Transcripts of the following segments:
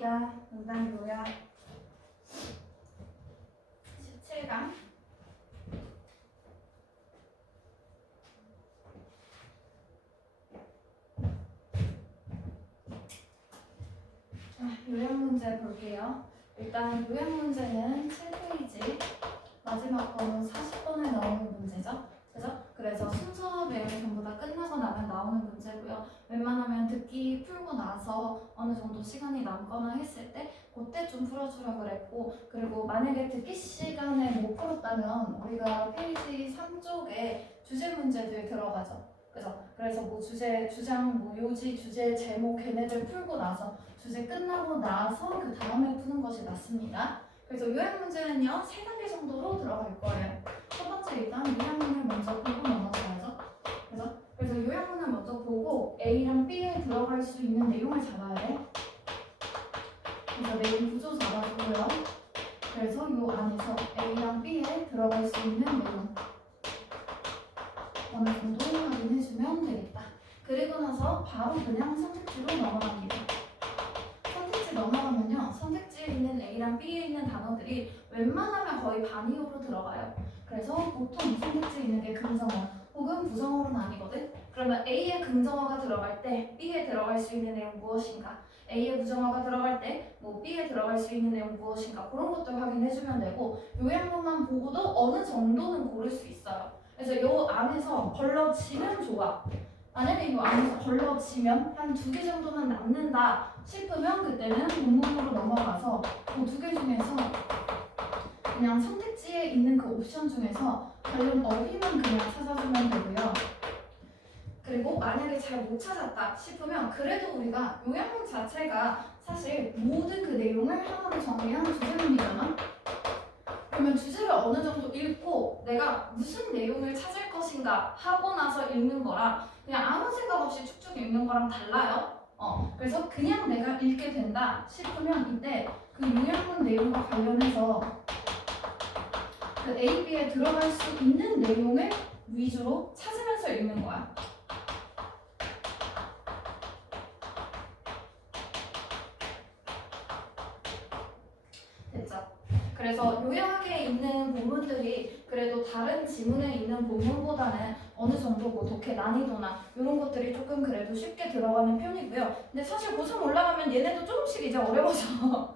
갑니다. 문단 요약 17강. 요약 문제 볼게요. 일단 요약 문제는 7페이지 마지막 번호 40번에 나오는 문제죠. 그죠? 그래서 순서 내용이 전부 다 끝나고 나면 나오는 문제고요. 웬만하면 듣기 풀고 나서 어느 정도 시간이 남거나 했을 때 그때 좀 풀어주라 그랬고, 그리고 만약에 듣기 시간에 못 풀었다면 우리가 페이지 3쪽에 주제 문제들 들어가죠. 그죠? 그래서 뭐 주장, 뭐 요지, 주제, 제목 걔네들 풀고 나서 주제 끝나고 나서 그 다음에 푸는 것이 낫습니다. 그래서 요약 문제는요 3단계 정도로 들어갈 거예요. 첫 번째 일단 요약문을 먼저 보고 넘어가야죠. 그래서 요약문을 먼저 보고 A랑 B에 들어갈 수 있는 내용을 잡아야 돼. 그래서 내용 구조 잡아주고요. 그래서 요 안에서 A랑 B에 들어갈 수 있는 내용 어느 정도 확인해주면 되겠다. 그리고 나서 바로 그냥 선택지로 넘어갑니다. 선택지 넘어가면요 선택지에 있는 A랑 B에 있는 단어들이 웬만하면 거의 반이어로 들어가요. 그래서 보통 선택지에 있는 게 긍정어 혹은 부정어로 나뉘거든. 그러면 A에 긍정어가 들어갈 때 B에 들어갈 수 있는 내용 무엇인가, A에 부정어가 들어갈 때 뭐 B에 들어갈 수 있는 내용 무엇인가, 그런 것들 확인해주면 되고, 요약문만 보고도 어느 정도는 고를 수 있어요. 그래서 요 안에서 걸러지면 좋아. 만약에 이 안에서 걸러지면 한 2개 정도만 남는다 싶으면 그때는 본문으로 넘어가서 그 2개 중에서 그냥 선택지에 있는 그 옵션 중에서 관련 어휘만 그냥 찾아주면 되고요. 그리고 만약에 잘 못 찾았다 싶으면 그래도 우리가 요약문 자체가 사실 모든 그 내용을 하나로 정리한 주제문이잖아. 그러면 주제를 어느 정도 읽고 내가 무슨 내용을 찾을 것인가 하고 나서 읽는 거랑 그냥 아무 생각 없이 쭉쭉 읽는 거랑 달라요. 그래서 그냥 내가 읽게 된다 싶으면 이때 그 요약문 내용과 관련해서 그 A, B에 들어갈 수 있는 내용을 위주로 찾으면서 읽는 거야. 됐죠? 그래서 요약에 있는 본문들이 그래도 다른 지문에 있는 본문보다는 어느 정도 뭐 독해 난이도나 이런 것들이 조금 그래도 쉽게 들어가는 편이고요. 근데 사실 고3 올라가면 얘네도 조금씩 이제 어려워져.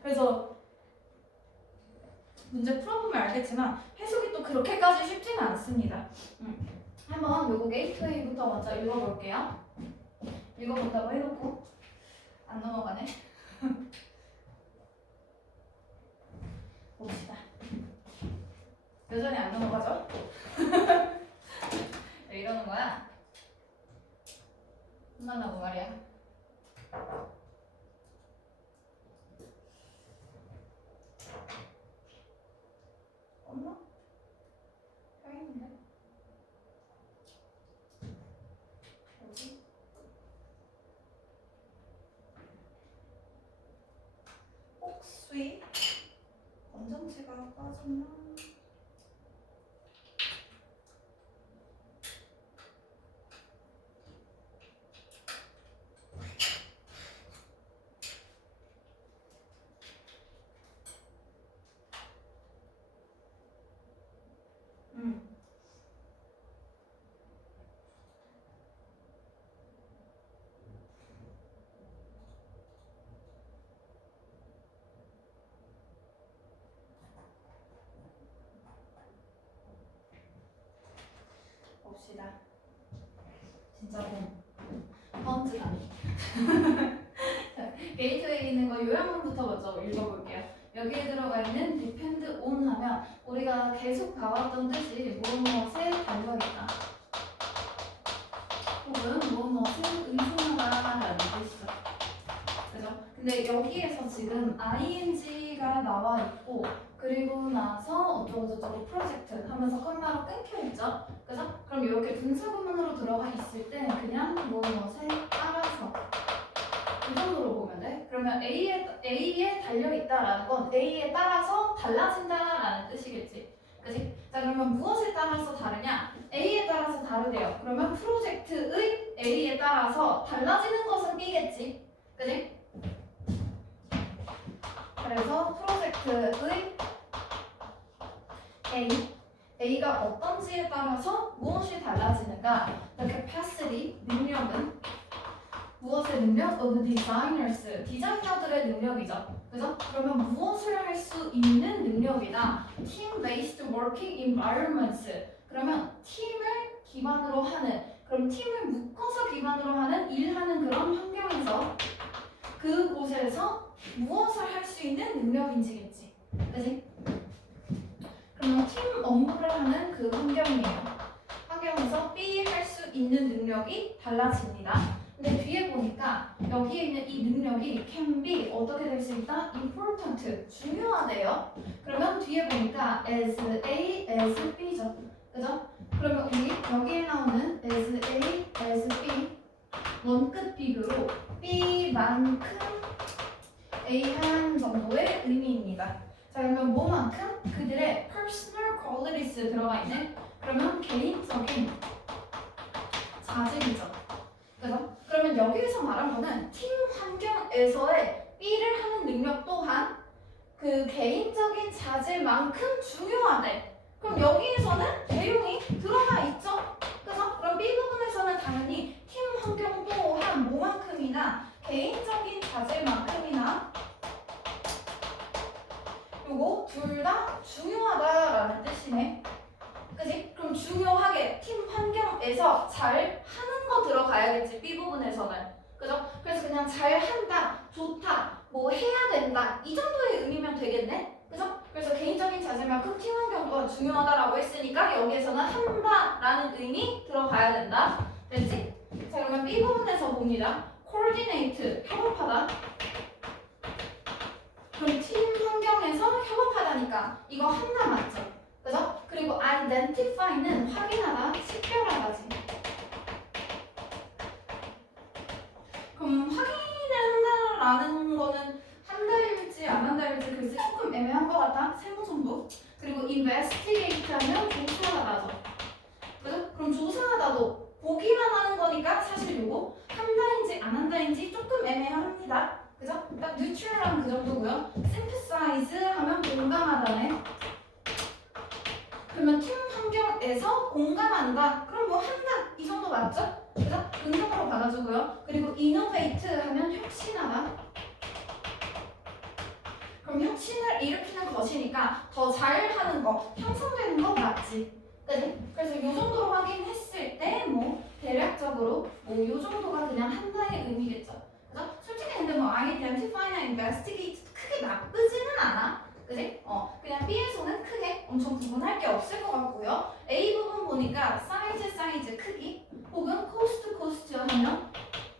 그래서 문제 풀어보면 알겠지만 해석이 또 그렇게까지 쉽지는 않습니다. 한번 요거 게이트웨이부터 먼저 읽어볼게요. 읽어본다고 해놓고 안 넘어가네. 봅시다. 여전히 안 넘어가죠? 왜 이러는 거야? 혼나려고 말이야. 엄마? 여기 있는데? 뭐지? 혹시 건전지가 빠졌나? 봅시다. 진짜 펀즈다니. 게이트웨이에 있는 거 요약문부터 먼저 읽어볼게요. 여기에 들어가 있는 depend on 하면 우리가 계속 봐왔던 뜻이 무엇무엇에 달려있다 혹은 무엇무엇에 의존하다라는 뜻이죠. 그죠? 근데 여기에서 지금 ing가 나와 있고 그리고 나서 어쩌고저쩌고 프로젝트 하면서 컴마로 끊겨있죠? 그죠? 그럼 이렇게 분사구문으로 들어가 있을 때 그냥 무엇무엇에 따라서 이 정도로 보면 돼. 그러면 A에 달려있다라는 건 A에 따라서 달라진다라는 뜻이겠지. 그치? 자, 그러면 무엇에 따라서 다르냐? A에 따라서 다르대요. 그러면 프로젝트의 A에 따라서 달라지는 것은 B겠지. 그치? 그래서 프로젝트의 A가 어떤지에 따라서 무엇이 달라지는가? The capacity, 능력은 무엇의 능력? of designers, 디자이너들의 능력이죠. 그죠? 그러면 무엇을 할 수 있는 능력이다. Team-based working environments. 그러면 팀을 기반으로 하는, 그럼 팀을 묶어서 기반으로 하는 일하는 그런 환경에서 그곳에서 무엇을 할 수 있는 능력인지겠지. 그지? 그러면 팀 업무를 하는 그 환경이에요. 환경에서 B 할 수 있는 능력이 달라집니다. 근데 뒤에 보니까 여기에 있는 이 능력이 can be 어떻게 될 수 있다? important, 중요하대요. 그러면 뒤에 보니까 as A, as B죠. 그죠? 그러면 우리 여기에 나오는 as A, as B 원끝 비교로 B만큼 A한 정도의 의미입니다. 자, 그러면 뭐만큼? 그들의 personal qualities 들어가 있는, 그러면 개인적인 자질이죠. 그죠? 그러면 여기에서 말한 거는 팀 환경에서의 B를 하는 능력 또한 그 개인적인 자질만큼 중요하대. 그럼 여기에서는 대용이 들어가 있죠. 그죠? 그럼 B 부분에서는 당연히 팀 환경 또한 뭐만큼이나 개인적인 자질만큼이나 요거 둘 다 중요하다라는 뜻이네. 그지? 그럼 중요하게 팀 환경에서 잘 하는 거 들어가야겠지. B 부분에서는. 그죠? 그래서 그냥 잘 한다, 좋다, 뭐 해야 된다 이 정도의 의미면 되겠네. 그죠? 그래서 개인적인 자질만큼 팀 환경도 중요하다라고 했으니까 여기에서는 한다라는 의미 들어가야 된다. 됐지? 자, 그러면 B 부분에서 봅니다. coordinate, 협업하다. 그럼 팀 환경에서 협업하다니까 이거 한다 맞죠? 그죠? 그리고 identify는 확인하다, 식별하다지. 그럼 확인을 한다라는 거는 한다일지 안 한다일지 글쎄 조금 애매한 것 같다. 세모 정도. 그리고 investigate 하면 조사하다죠. 그죠? 그럼 조사하다도 보기만 하는 거니까 사실 요거 한다인지 안 한다인지 조금 애매합니다. 그죠? 딱 neutral한 그 정도고요. sympathize 하면 공감하다네. 그러면 팀 환경에서 공감한다. 그럼 뭐 한다. 이 정도 맞죠? 그죠? 긍정으로 받아주고요. 그리고 innovate 하면 혁신하다. 그럼 혁신을 일으키는 것이니까 더 잘하는 거, 향상되는 거 맞지? 그지? 그래서 이 정도로 확인했을 때 뭐 대략적으로 뭐 이 정도가 그냥 한다의 의미겠죠. 그죠? 솔직히 근데 뭐 identify나 investigate 크게 나쁘지는 않아. 그지? 그냥 B에서는 크게 엄청 구분할 게 없을 것 같고요. A 부분 보니까 사이즈 크기 혹은 cost 하면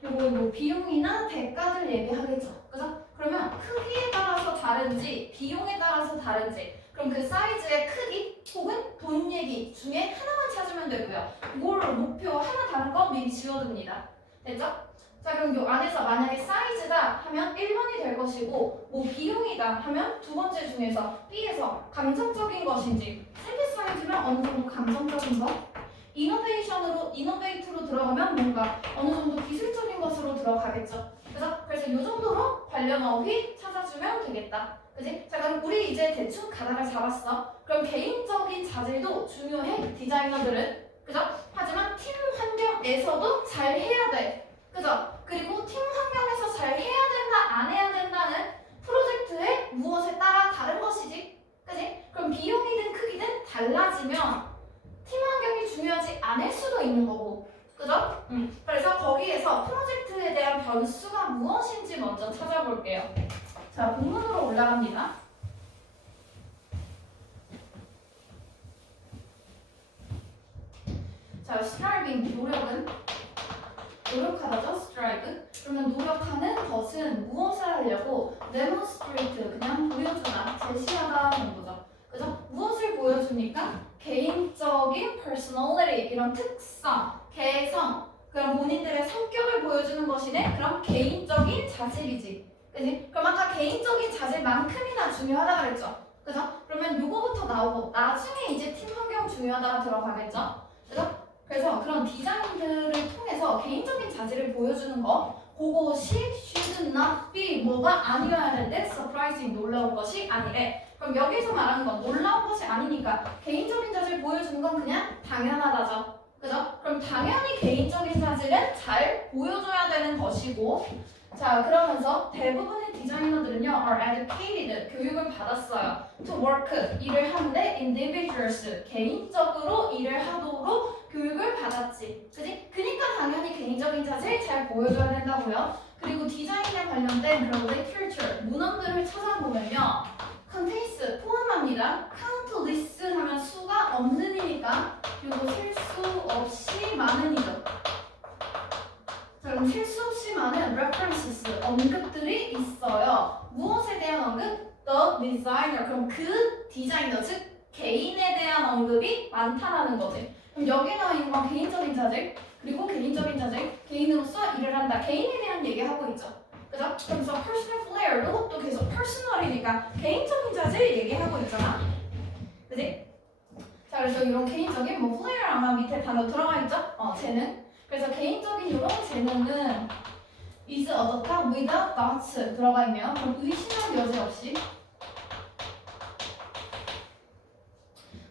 요거 뭐 비용이나 대가들 얘기하겠죠. 그죠? 그러면 크기에 따라서 다른지 비용에 따라서 다른지 그럼 그 사이즈의 크기 혹은 돈 얘기 중에 하나만 찾으면 되고요. 뭘 목표 하나 다른 거 미리 지워둡니다. 됐죠? 자, 그럼 요 안에서 만약에 사이즈다 하면 1번이 될 것이고 뭐 비용이다 하면 두 번째 중에서 B에서 감정적인 것인지 샘플 사이즈면 어느 정도 감정적인 것 이노베이트로 들어가면 뭔가 어느 정도 기술적인 것으로 들어가겠죠. 그래서 이 정도로 관련 어휘 찾아주면 되겠다. 그지? 자, 그럼 우리 이제 대충 가닥을 잡았어. 그럼 개인적인 자질도 중요해, 디자이너들은. 그죠? 하지만 팀 환경에서도 잘 해야 돼. 그죠? 그리고 팀 환경에서 잘 해야 된다, 안 해야 된다는 프로젝트의 무엇에 따라 다른 것이지. 그지? 그럼 비용이든 크기든 달라지면 팀 환경이 중요하지 않을 수도 있는 거고. 그죠? 그래서 거기에서 프로젝트에 대한 변수가 무엇인지 먼저 찾아볼게요. 자, 본문으로 올라갑니다. 자, striving, 노력하다죠? strive. 그러면 노력하는 것은 무엇을 하려고? demonstrate, 그냥 보여주다, 제시하다 정도죠. 그죠? 무엇을 보여주니까? 개인적인 personality, 이런 특성, 개성, 그런 본인들의 성격을 보여주는 것이네. 그럼 개인적인 자질이지. 그지? 그럼 아까 개인적인 자질만큼이나 중요하다 그랬죠? 그죠? 그러면 요거부터 나오고 나중에 이제 팀 환경 중요하다가 들어가겠죠? 그죠? 그래서 그런 디자인들을 통해서 개인적인 자질을 보여주는 거 그것이 should not be 뭐가 아니어야 되는데 surprising 놀라운 것이 아니래. 그럼 여기서 말하는 건 놀라운 것이 아니니까 개인적인 자질 보여주는 건 그냥 당연하다죠. 그죠? 그럼 당연히 개인적인 자질은 잘 보여줘야 되는 것이고, 자 그러면서 대부분의 디자이너들은요 are educated 교육을 받았어요 to work 일을 하는데 individuals 개인적으로 일을 하도록 교육을 받았지, 그지? 그니까 당연히 개인적인 자질 잘 보여줘야 된다고요. 그리고 디자인에 관련된 그런 literature 문헌들을 찾아보면요 contains 포함합니다. countless 하면 수가 없는이니까 요거 셀 수 없이 많은이죠. 자, 그럼 셀 수 없이 많은 references 언급들이 있어요. 무엇에 대한 언급? The designer. 그럼 그 디자이너 즉 개인에 대한 언급이 많다라는 거지. 그럼 여기 나와 있는 건 개인적인 자질, 그리고 개인적인 자질, 개인으로서 일을 한다. 개인에 대한 얘기하고 있죠. 그죠? 그래서 personal flair도 또 계속 personal이니까 개인적인 자질 얘기하고 있잖아. 그지? 자, 그래서 이런 개인적인 뭐 flair 아마 밑에 단어 들어가 있죠? 재능. 그래서 개인적인 이런 재능은 is 얻었다 without doubts 들어가 있네요. 그럼 의심할 여지 없이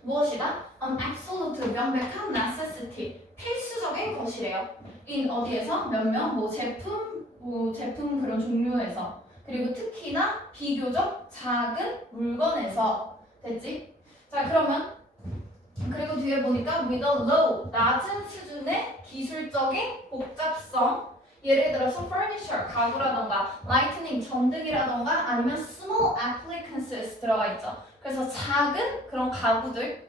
무엇이다? An absolute 명백한 necessity 필수적인 것이래요. in 어디에서? 몇몇 뭐 제품 그런 종류에서 그리고 특히나 비교적 작은 물건에서 됐지? 자 그러면 그리고 뒤에 보니까 with a low 낮은 수준의 기술적인 복잡성 예를 들어서 furniture 가구라던가 lightning 전등이라던가 아니면 small appliances 들어가 있죠. 그래서 작은 그런 가구들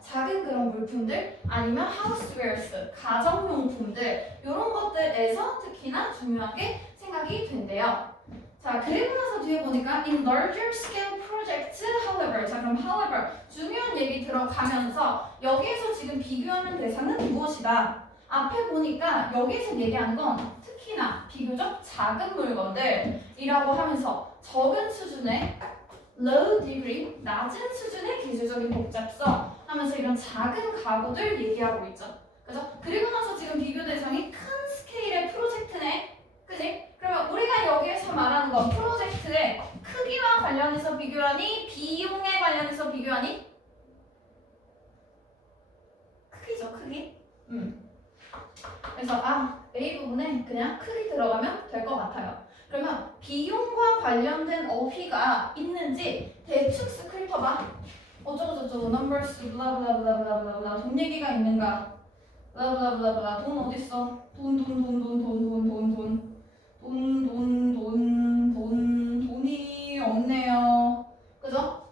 작은 그런 물품들 아니면 housewares 가정용품들 이런 것들에서 특히나 중요하게 생각이 된대요. 자 그리고 나서 뒤에 보니까 in larger scale projects however 자 그럼 however 중요한 얘기 들어가면서 여기에서 지금 비교하는 대상은 무엇이다? 앞에 보니까 여기에서 얘기하는 건 특히나 비교적 작은 물건들이라고 하면서 적은 수준의 low degree 낮은 수준의 기술적인 복잡성 하면서 이런 작은 가구들 얘기하고 있죠. 그죠? 그리고 나서 지금 비교 대상이 큰 스케일의 프로젝트네. 그지? 그러면 우리가 여기에서 말하는 건 프로젝트의 크기와 관련해서 비교하니 비용에 관련해서 비교하니 크기죠, 크기. 그래서 A 부분에 그냥 크기 들어가면 될 것 같아요. 그러면 비용과 관련된 어휘가 있는지 대충 스크립터 봐. 어쩌고저쩌고 numbers 블라블라블라블라블라 돈 얘기가 있는가? 블라블라블라블라 돈 어딨어? 돈이 없네요. 그죠?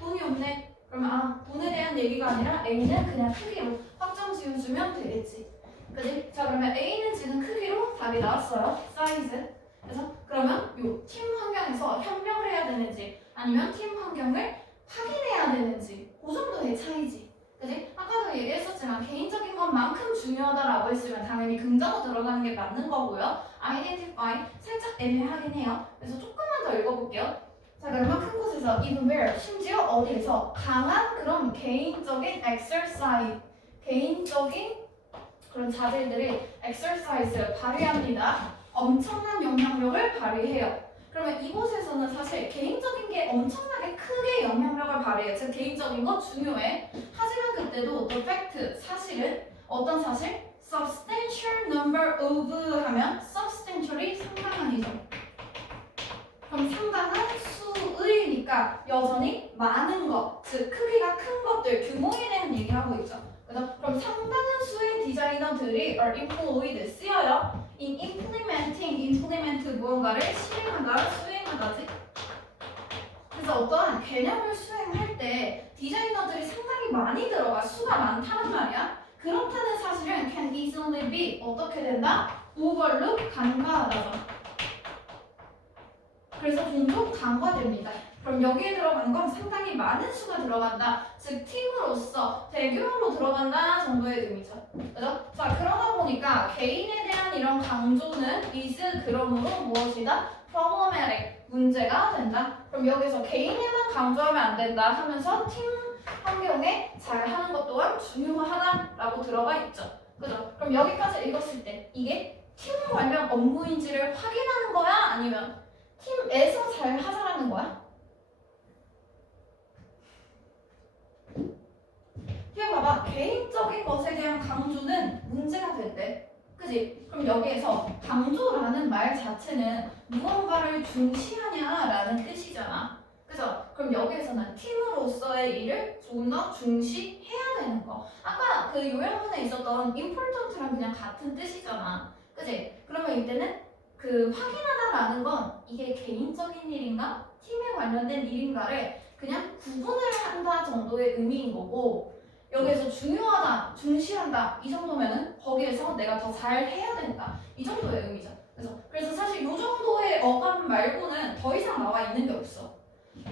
돈이 없네. 그러면 돈에 대한 얘기가 아니라 A는 그냥 크기로 확정 지어주면 되겠지. 그지? 자 그러면 A는 지금 크기로 답이 나왔어요. 사이즈. 그래서 그러면 요 팀 환경에서 협력을 해야 되는지 아니면 팀 환경을 확인해야 되는지 그 정도의 차이지. 그지? 아까도 얘기했었지만 개인적인 것만큼 중요하다라고 했으면 당연히 긍정어 들어가는 게 맞는 거고요. identify 살짝 애매하긴 해요. 그래서 조금만 더 읽어볼게요. 자 그러면 큰 곳에서 even where 심지어 어디에서 강한 그런 개인적인 exercise 개인적인 그런 자질들이 exercise를 발휘합니다. 엄청난 영향력을 발휘해요. 그러면 이곳에서는 사실 개인적인 게 엄청나게 크게 영향력을 발휘해요. 즉 개인적인 거 중요해. 하지만 그때도 the fact 사실은 어떤 사실? substantial number of 하면 substantially 상당한이죠. 그럼 상당한 수의니까 여전히 많은 것, 즉 크기가 큰 것들, 규모에 대한 얘기하고 있죠. 그럼 상당한 수의 디자이너들이 are employed 쓰여요. in implementing 무언가를 실행한다, 수행한다지. 그래서 어떠한 개념을 수행할 때 디자이너들이 상당히 많이 들어가 수가 많다는 말이야. 그렇다는 사실은 can easily be 어떻게 된다? overlook 간과하다죠. 그래서 종종 간과됩니다. 그럼 여기에 들어가는 건 상당히 많은 수가 들어간다. 즉 팀으로서 대규모로 들어간다 정도의 의미죠. 그죠? 자 그러다 보니까 개인에 대한 이런 강조는 is 그러므로 무엇이다? problematic 문제가 된다. 그럼 여기서 개인에만 강조하면 안 된다 하면서 팀 환경에 잘 하는 것 또한 중요하다라고 들어가 있죠. 그죠? 그럼 여기까지 읽었을 때 이게 팀 관련 업무인지를 확인하는 거야? 아니면 팀에서 잘 하자라는 거야? here 봐봐. 개인적인 것에 대한 강조는 문제가 된대. 그지? 그럼 여기에서 강조라는 말 자체는 무언가를 중시하냐라는 뜻이잖아. 그죠? 그럼 여기에서는 팀으로서의 일을 조금 더 중시해야 되는 거. 아까 그 요양문에 있었던 important랑 그냥 같은 뜻이잖아. 그지? 그러면 이때는 그 확인하다라는 건 이게 개인적인 일인가? 팀에 관련된 일인가를 그냥 구분을 한다 정도의 의미인 거고, 여기에서 중요하다, 중시한다 이 정도면은 거기에서 내가 더 잘 해야 된다 이 정도의 의미죠. 그래서 사실 이 정도의 어감 말고는 더 이상 나와 있는 게 없어.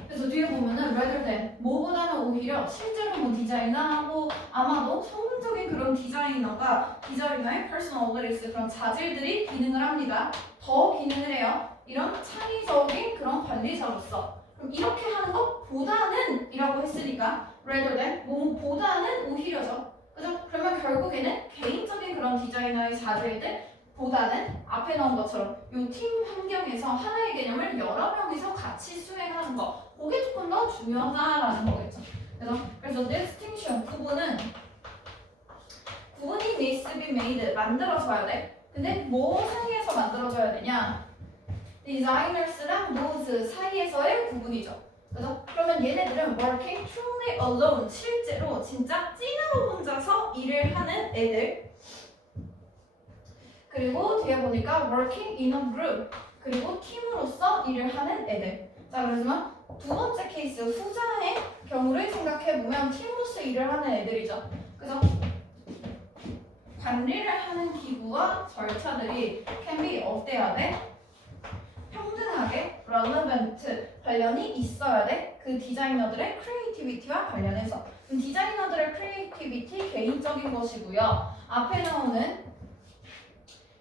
그래서 뒤에 보면은 rather than 뭐보다는 오히려 실제로 뭐 디자이너하고 아마도 성공적인 그런 디자이너의 personalities 그런 자질들이 기능을 합니다. 더 기능을 해요. 이런 창의적인 그런 관리자로서. 그럼 이렇게 하는 것보다는 이라고 했으니까 rather than 뭐보다는 오히려죠. 그죠? 그러면 결국에는 개인적인 그런 디자이너의 자질들 보다는 앞에 나온 것처럼 이 팀 환경에서 하나의 개념을 여러 명이서 같이 수행하는 거 그게 조금 더 중요하다라는 거겠죠. 그래서 distinction 구분이 needs to be made 만들어져야 돼. 근데 뭐 사이에서 만들어져야 되냐? designers랑 nodes 사이에서의 구분이죠. 그래서 그러면 얘네들은 working truly alone 실제로 진짜 찐으로 혼자서 일을 하는 애들. 그리고 뒤에 보니까 working in a group 그리고 팀으로서 일을 하는 애들. 자 그러지만 두 번째 케이스 후자의 경우를 생각해 보면 팀으로서 일을 하는 애들이죠. 그죠? 관리를 하는 기구와 절차들이 can be 어때야 돼? 평등하게 relevant 관련이 있어야 돼. 그 디자이너들의 크리에이티비티와 관련해서. 디자이너들의 크리에이티비티 개인적인 것이고요. 앞에 나오는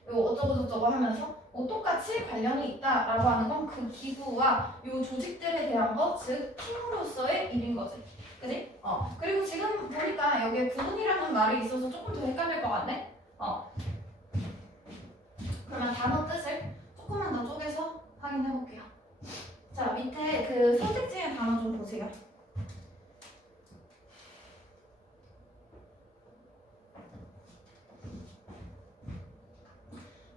요 어쩌고저쩌고 하면서 똑같이 관련이 있다라고 하는 건 그 기구와 요 조직들에 대한 것, 즉 팀으로서의 일인 거지. 그지? 그리고 지금 보니까 여기에 구분이라는 말이 있어서 조금 더 헷갈릴 것 같네. 그러면 단어 뜻을 조금만 더 쪼개서 확인해 볼게요. 자, 밑에 그 선택지의 단어 좀 보세요.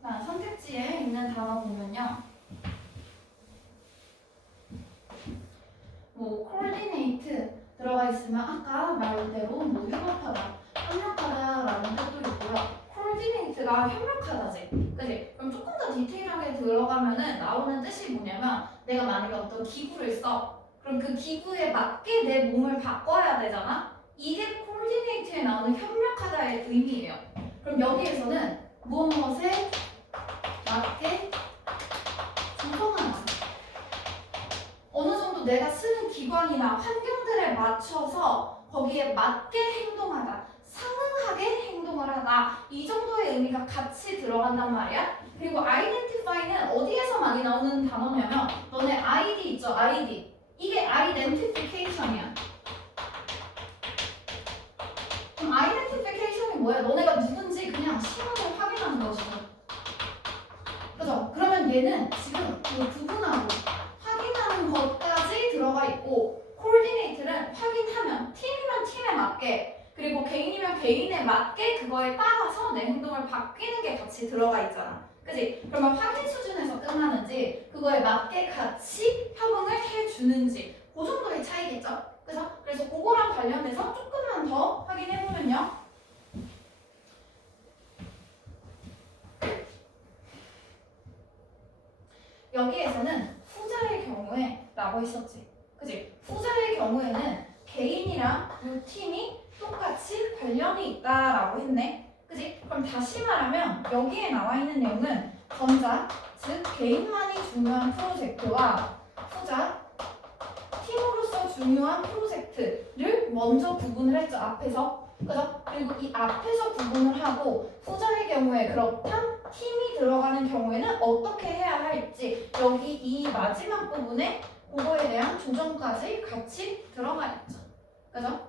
자, 선택지에 있는 단어 보면요. 뭐 coordinate 들어가 있으면 아까 말대로 뭐 협력하다, 협력하다라는 뜻도 있고요. coordinate가 협력하다지. 그치? 그럼 조금 더 디테일하게 들어가면은 나오는 뜻이 뭐냐면 내가 만약에 어떤 기구를 써. 그럼 그 기구에 맞게 내 몸을 바꿔야 되잖아? 이게 coordinate에 나오는 협력하다의 의미예요. 그럼 여기에서는 무엇에 맞게 조정하다. 어느 정도 내가 쓰는 기관이나 환경들에 맞춰서 거기에 맞게 행동하다. 상응하게 행동을 하다. 이 정도의 의미가 같이 들어간단 말이야. 그리고 identify는 어디에서 많이 나오는 단어냐면 너네 ID 있죠? ID. 이게 identification이야. 그럼 identification이 뭐야? 너네가 누군지 그냥 신원을 확인하는 것이고. 그죠? 그러면 얘는 지금 그 구분하고 확인하는 것까지 들어가 있고 coordinate는 확인하면 팀이면 팀에 맞게 그리고 개인이면 개인에 맞게 그거에 따라서 내 행동을 바뀌는 게 같이 들어가 있잖아. 그지? 그러면 확인 수준에서 끝나는지 그거에 맞게 같이 협응을 해주는지 그 정도의 차이겠죠? 그죠? 그래서 그거랑 관련돼서 조금만 더 확인해보면요. 여기에서는 후자의 경우에 라고 했었지. 그지? 후자의 경우에는 개인이랑 이 팀이 똑같이 관련이 있다라고 했네. 그지? 그럼 다시 말하면 여기에 나와 있는 내용은 전자, 즉 개인만이 중요한 프로젝트와 후자, 팀으로서 중요한 프로젝트를 먼저 구분을 했죠. 앞에서. 그죠? 그리고 이 앞에서 구분을 하고 후자의 경우에 그렇다면 팀이 들어가는 경우에는 어떻게 해야 할지 여기 이 마지막 부분에 그거에 대한 조정까지 같이 들어가 있죠. 그죠?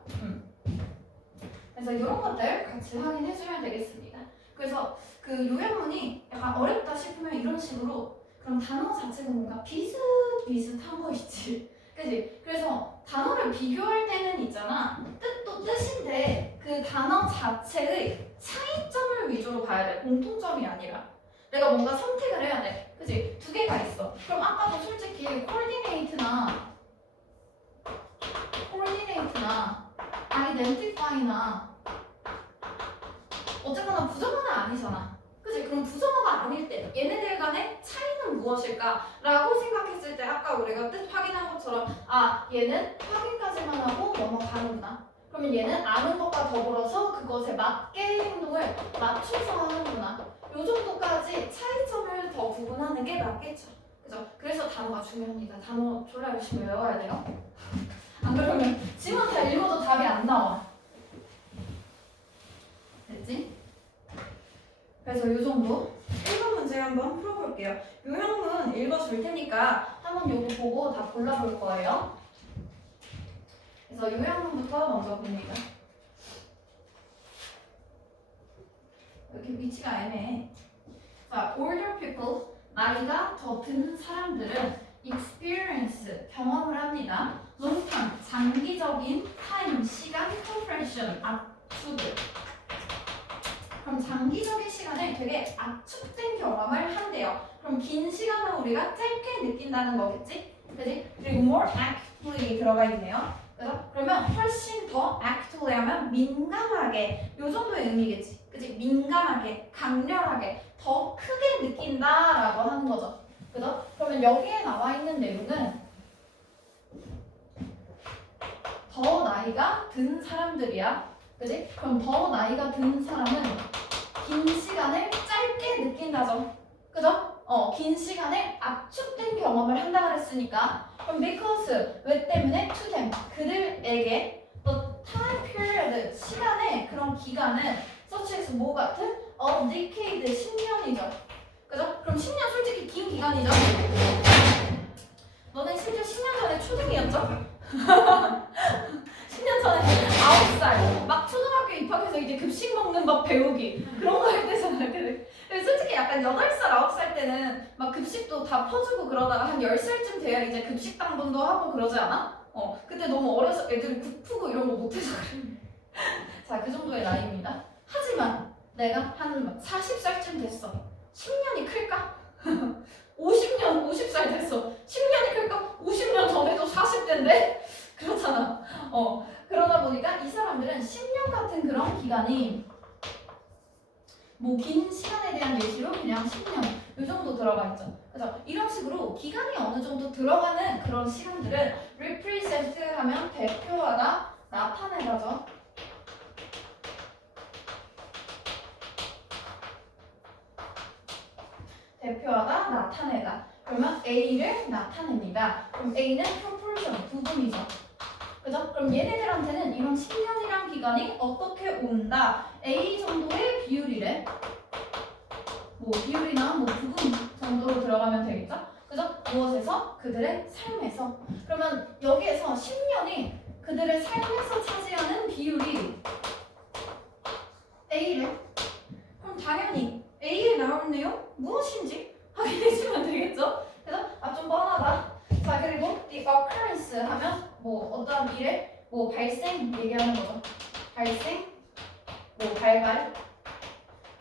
그래서 이런 것들 같이 확인해주면 되겠습니다. 그래서 그 요약문이 약간 어렵다 싶으면 이런 식으로 그럼 단어 자체가 뭔가 비슷비슷한 거 있지. 그지? 그래서 단어를 비교할 때는 있잖아. 뜻도 뜻인데 그 단어 자체의 차이점을 위주로 봐야 돼. 공통점이 아니라. 내가 뭔가 선택을 해야 돼. 그지? 두 개가 있어. 그럼 아까도 솔직히 coordinate나 identify나 어쨌거나 부정어는 아니잖아. 그치? 그럼 부정어가 아닐 때 얘네들 간의 차이는 무엇일까라고 생각했을 때 아까 우리가 뜻 확인한 것처럼 아 얘는 확인까지만 하고 뭐뭐 가는구나. 그러면 얘는 아는 것과 더불어서 그것에 맞게 행동을 맞춰서 하는구나. 요 정도까지 차이점을 더 구분하는 게 맞겠죠. 그죠? 그래서 단어가 중요합니다. 단어 졸라 열심히 외워야 돼요. 안 그러면 지문 다 읽어도 답이 안 나와. 됐지? 그래서 요 정도 1번 문제 한번 풀어볼게요. 요형문 읽어줄 테니까 한번 요거 보고 다 골라볼 거예요. 그래서 요형문부터 먼저 봅니다. 이렇게 위치가 애매해. 자, older people, 나이가 더 든 사람들은 experience, 경험을 합니다. long term, 장기적인 time, 시간, compression, 압축을. 그럼 장기적인 시간에 되게 압축된 경험을 한대요. 그럼 긴 시간을 우리가 짧게 느낀다는 거겠지? 그지? 그리고 more actively 들어가 있네요. 그래서 그러면 훨씬 더 actively 하면 민감하게 요 정도의 의미겠지. 그지? 민감하게, 강렬하게, 더 크게 느낀다라고 하는 거죠. 그죠? 그러면 여기에 나와 있는 내용은 더 나이가 든 사람들이야. 그지? 그럼 더 나이가 든 사람은 긴 시간을 짧게 느낀다죠. 그죠? 긴 시간에 압축된 경험을 한다 그랬으니까 그럼 because 왜 때문에 to them 그들에게 the time period 시간의 그런 기간은 such as 뭐 같은 a decade 10년이죠. 그죠? 그럼 10년 솔직히 긴 기간이죠. 너네 심지어 10년 전에 초등이었죠? 10년 전에 9살 막 초등학교 입학해서 이제 급식 먹는 법 배우기 그런 거 할 때잖아. 근데 솔직히 약간 8살 9살 때는 막 급식도 다 퍼주고 그러다가 한 10살쯤 돼야 이제 급식 당번도 하고 그러지 않아? 그때 너무 어려서 애들이 굽고 이런 거 못해서 그래. 자, 그 정도의 나이입니다. 하지만 내가 한 40살쯤 됐어. 10년이 클까? 50년 50살 됐어. 10년이 클까? 50년 전에도 40대인데? 그렇잖아. 그러다 보니까 이 사람들은 10년 같은 그런 기간이 뭐 긴 시간에 대한 예시로 그냥 10년 이 정도 들어가 있죠. 그래서 이런 식으로 기간이 어느 정도 들어가는 그런 시간들은 represent 하면 대표하다, 나타내다죠. 대표하다, 나타내다. 그러면 A를 나타냅니다. 그럼 A는 proportion, 부분이죠. 그죠? 그럼 얘네들한테는 이런 10년이란 기간이 어떻게 온다? A 정도의 비율이래. 뭐 비율이나 뭐 부분 정도로 들어가면 되겠죠? 그죠? 무엇에서? 그들의 삶에서. 그러면 여기에서 10년이 그들의 삶에서 차지하는 비율이 A래. 그럼 당연히 A에 나올 내용 무엇인지 확인해주면 되겠죠? 그래서 좀 뻔하다. 자, 그리고 the occurrence 하면 뭐 어떠한 일의 뭐 발생 얘기하는 거죠. 발생, 뭐 발발,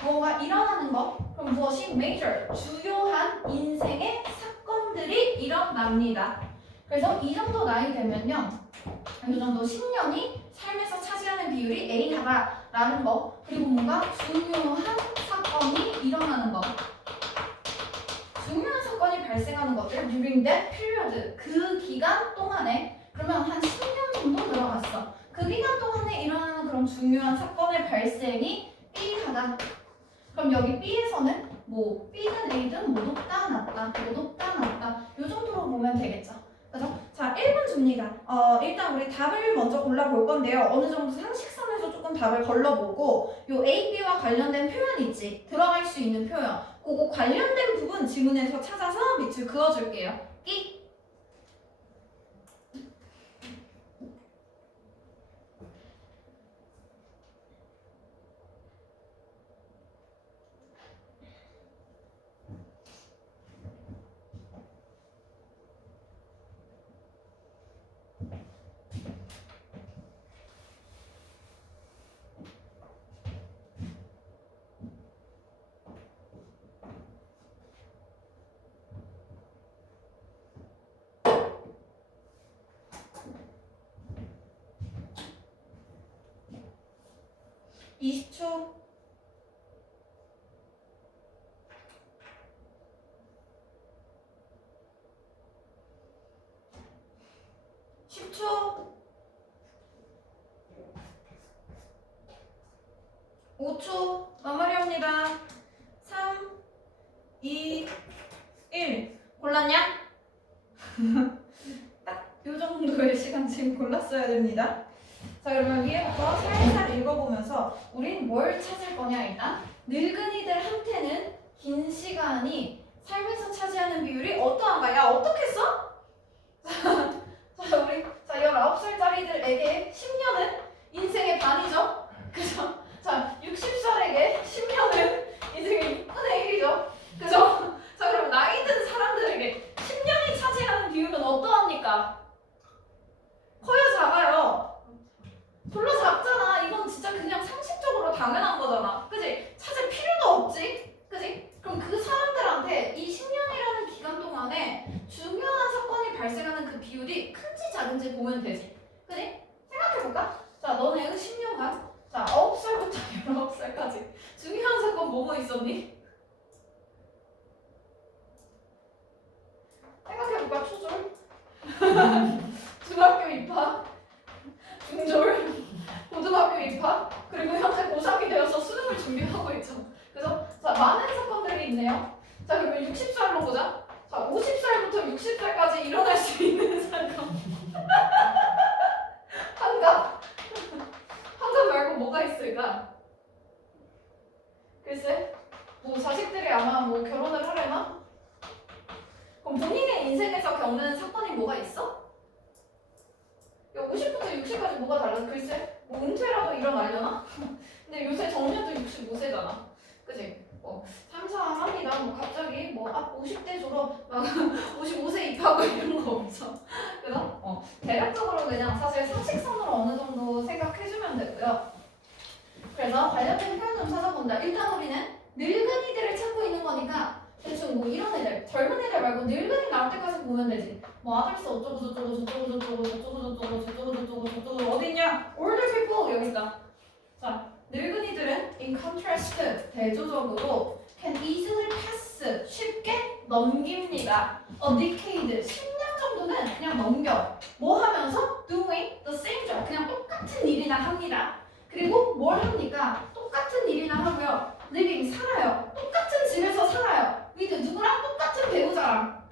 뭔가 일어나는 거. 그럼 무엇이 major, 주요한 인생의 사건들이 일어납니다. 그래서 이 정도 나이 되면요, 이 정도 10년이 삶에서 차지하는 비율이 A다라는 거. 그리고 뭔가 중요한 사건이 일어나는 거. 중요한 사건이 발생하는 것들 during that period 그 기간 동안에 그러면 한 10년 정도 들어갔어. 그 기간 동안에 일어나는 그런 중요한 사건의 발생이 B하다. 그럼 여기 B에서는 뭐 B든 A든 뭐 높다 낮다 뭐 높다 낮다 요 정도로 보면 되겠죠. 그죠? 자, 1번 줍니다. 일단 우리 답을 먼저 골라볼 건데요. 어느 정도 상식선에서 조금 답을 걸러보고 요 A, B와 관련된 표현 있지? 들어갈 수 있는 표현. 그거 관련된 부분 지문에서 찾아서 밑줄 그어줄게요. 끼. 20초. 10초. 5초. 마무리합니다. 3, 2, 1. 골랐냐? 딱 요 정도의 시간 지금 골랐어야 됩니다. 자, 그러면 위에부터 살살 읽어보면서 우린 뭘 찾을 거냐 일단. 늙은이들한테는 긴 시간이 삶에서 차지하는 비율이 어떠한가? 야, 어떻게 써? 자, 우리 19살짜리들에게 10년은 인생의 반이죠? 그죠? 자, 60살에게 10년은 인생의 6분의 1이죠? 그죠? 자, 그럼 나이 든 사람들에게 10년이 차지하는 비율은 어떠합니까? 커요, 작아요? 별로 작잖아. 이건 진짜 그냥 상식적으로 당연한 거잖아. 그지? 찾을 필요도 없지? 그지? 그럼 그 사람들한테 이 10년이라는 기간 동안에 중요한 사건이 발생하는 그 비율이 큰지 작은지 보면 되지. 그지? 생각해볼까? 자, 너네 10년간 자, 9살부터 19살까지 중요한 사건 뭐뭐 있었니? 생각해볼까? 초졸? 중학교 입학? 중졸? 고등학교 입학? 그리고 현재 고3이 되어서 수능을 준비하고 있죠. 그래서 자, 많은 사건들이 있네요. 자, 그러면 60살로 보자. 자, 50살부터 60살까지 일어날 수 있는 사건. 한가? 한가 말고 뭐가 있을까? 글쎄, 뭐 자식들이 아마 뭐 결혼을 하려나? 그럼 본인의 인생에서 겪는 사건이 뭐가 있어? 야, 50부터 60까지 뭐가 달라? 글쎄, 뭐 은퇴라도 일어나려나? 근데 요새 정년도 65세잖아. 그치? 참사합니다. 뭐 갑자기 뭐 50대 졸업, 막 55세 입하고 이런 거 없죠. 그래서 대략적으로 그냥 사실 상식선으로 어느 정도 생각해주면 되고요. 그래서 관련된 표현 좀 찾아본다. 일단 우리는 늙은이들을 찾고 있는 거니까 대충 뭐 이런 애들, 젊은 애들 말고 늙은이 나올 때까지 보면 되지. 뭐 아들스 어쩌고 저쩌고 저쩌고 저쩌고 저쩌고 저쩌고 저쩌고 저쩌고 저쩌고 어디 있냐? older people 여기 있다. 자, 늙은이들은 in contrast 대조적으로 can easily pass 쉽게 넘깁니다. a decade 10년 정도는 그냥 넘겨. 뭐 하면서 doing the same job 그냥 똑같은 일이나 합니다. 그리고 뭘 합니까? 똑같은 일이나 하고요. living 살아요. 똑같은 집에서 살아요. with 누구랑? 똑같은 배우자랑.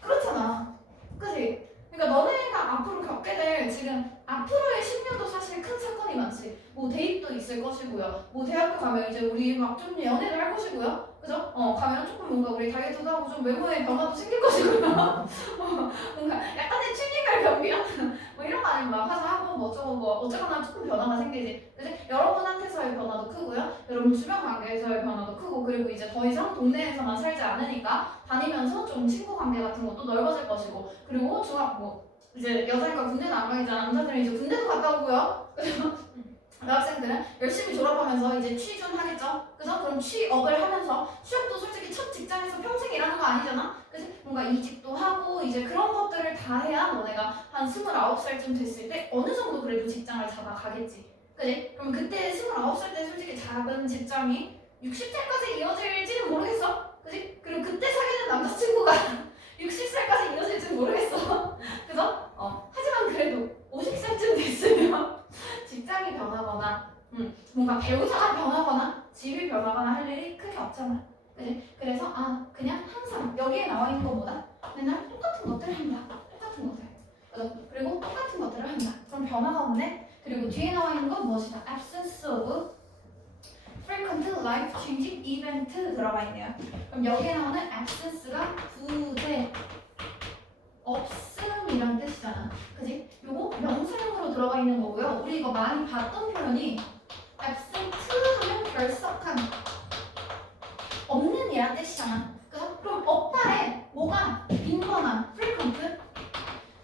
그렇잖아. 그치? 그러니까 너네가 앞으로 겪게 될 지금 앞으로의 10년도 사실 큰 사건이 많지. 뭐 대입도 있을 것이고요. 뭐 대학교 가면 이제 우리 막 좀 연애를 할 것이고요. 그죠? 가면 조금 뭔가 우리 다이어트도 하고 좀 외모의 변화도 생길 것이고요. 뭔가 약간의 취미별 변비랑 뭐 이런 거 아니면 막 화장하고 뭐 어쩌고 뭐 어쩌거나 조금 변화가 생기지. 그지? 여러분한테서의 변화도 크고요. 여러분 주변 관계에서의 변화도 크고 그리고 이제 더 이상 동네에서만 살지 않으니까 다니면서 좀 친구 관계 같은 것도 넓어질 것이고 그리고 중학 뭐 이제 여자니까 군대 나가기잖아. 남자들은 이제 군대도 갔다 오고요. 그래서 대학생들은 열심히 졸업하면서 이제 취준하겠죠. 그죠? 그럼 취업을 하면서 취업도 솔직히 첫 직장에서 평생 일하는 거 아니잖아. 그치? 뭔가 이직도 하고 이제 그런 것들을 다 해야 너네가 한 29살쯤 됐을 때 어느 정도 그래도 직장을 잡아가겠지. 그치? 그럼 그때 29살 때 솔직히 작은 직장이 60살까지 이어질지는 모르겠어. 그치? 그리고 그때 사귀는 남자친구가 60살까지 이어질지는 모르겠어. 그죠? 하지만 그래도 50살쯤 됐으면 직장이 변하거나 뭔가 배우자가 변하거나 집이 변하거나 할 일이 크게 없잖아. 그치? 그래서 그냥 항상 여기에 나와 있는 것보다 맨날 똑같은 것들을 한다. 똑같은 것들. 그리고 똑같은 것들을 한다. 그럼 변화가 없네. 그리고 뒤에 나와 있는 건 무엇이다? absence of frequent life changing event 들어가 있네요. 그럼 여기에 나오는 absence가 부재 없음이란 뜻이잖아. 그지? 요거 명사형으로 들어가 있는 거고요. 우리 이거 많이 봤던 표현이 absent 하면 결석한 없는 이란 뜻이잖아. 그럼 없다에 뭐가 빈번한 frequent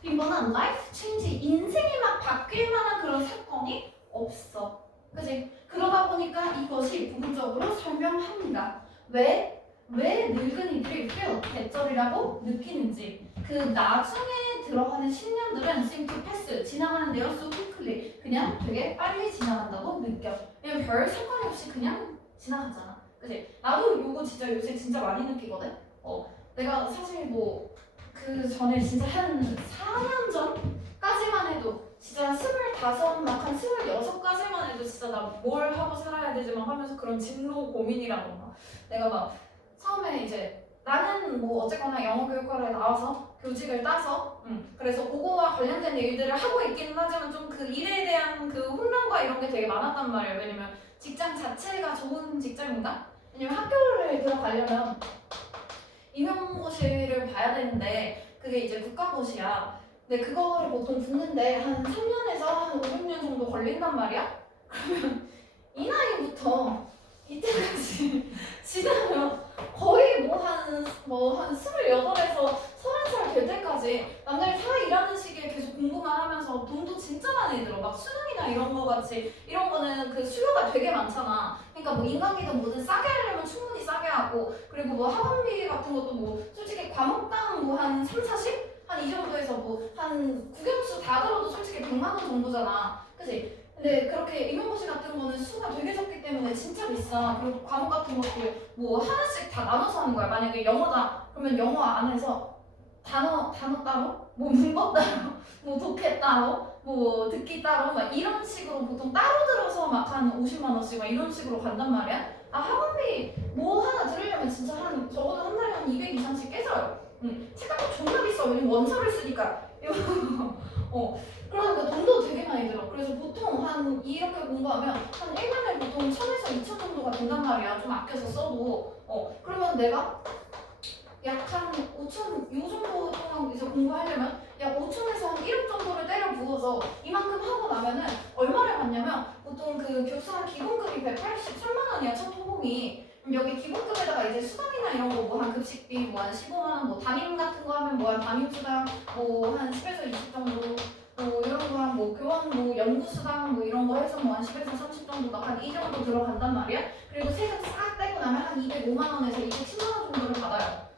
빈번한 life change 인생이 막 바뀔 만한 그런 사건이 없어. 그지? 그러다 보니까 이것이 부분적으로 설명합니다. 왜 늙은이들이 feel 대절이라고 느끼는지 그 나중에 들어가는 10년들은 seem to pass 지나가는데요 so quickly 그냥 되게 빨리 지나간다고 느껴. 왜냐면 별 상관이 없이 그냥 지나가잖아. 그치? 나도 요거 진짜 요새 진짜 많이 느끼거든. 내가 사실 뭐 그 전에 진짜 한 4년 전까지만 해도 진짜 25, 막한 26까지만 해도 진짜 나 뭘 하고 살아야 되지 막 하면서 그런 진로 고민이라던가 내가 막 처음에 이제 나는 뭐 어쨌거나 영어교육과를 나와서 교직을 따서 그래서 그거와 관련된 일들을 하고 있기는 하지만 좀 그 일에 대한 그 혼란과 이런 게 되게 많았단 말이에요. 왜냐면 직장 자체가 좋은 직장인가? 왜냐면 학교를 들어가려면 임용고시를 봐야 되는데 그게 이제 국가고시야. 근데 그거를 보통 붙는데 한 3년에서 한 5, 6년 정도 걸린단 말이야? 그러면 이 나이부터 이때까지 지나면 거의 한 28에서 30살 될 때까지 남들 다 일하는 시기에 계속 공부만 하면서 돈도 진짜 많이 들어. 막 수능이나 이런 거 같이 이런 거는 그 수요가 되게 많잖아. 그러니까 뭐 인강이든 뭐든 싸게 하려면 충분히 싸게 하고 그리고 뭐 학원비 같은 것도 뭐 솔직히 과목당 뭐 한 3, 40? 한 이 정도에서 뭐 한 국영수 다 들어도 솔직히 100만 원 정도잖아. 그치? 근데 그렇게 임용고시 같은 거는 수가 되게 적기 때문에 진짜 비싸. 그리고 과목 같은 것도 뭐 하나씩 다 나눠서 하는 거야. 만약에 영어다 그러면 영어 안에서 단어 따로, 뭐 문법 따로, 뭐 독해 따로, 뭐 듣기 따로 막 이런 식으로 보통 따로 들어서 막 한 50만 원씩 막 이런 식으로 간단 말이야. 학원비 뭐 하나 들으려면 진짜 한 적어도 한 달에 한 200 이상씩 깨져요. 책값도 존나 비싸. 왜냐면 원서를 쓰니까. 그러니까 돈도 되게 많이 들어. 그래서 보통 한 이렇게 공부하면 한 1년에 보통 1000에서 2000 정도가 된단 말이야. 좀 아껴서 써도. 그러면 내가 약 한 5천 요 정도 동안 이제 공부하려면 약 5천에서 한 1억 정도를 때려 부어서 이만큼 하고 나면은 얼마를 받냐면 보통 그 교사 기본급이 183만 원이야 첫 토봉이. 여기 기본급에다가 이제 수당이나 이런 거 뭐 한 급식비 뭐 한 15만 원 뭐 담임 같은 거 하면 뭐 한 담임 수당 뭐 한 10에서 20 정도 뭐 이런 거랑 뭐 교원 뭐 연구 수당 뭐 이런 거 해서 뭐 한 10에서 30 정도 한 이 정도 들어간단 말이야. 그리고 세금 싹 떼고 나면 한 205만 원에서 210만 원 정도를 받아요.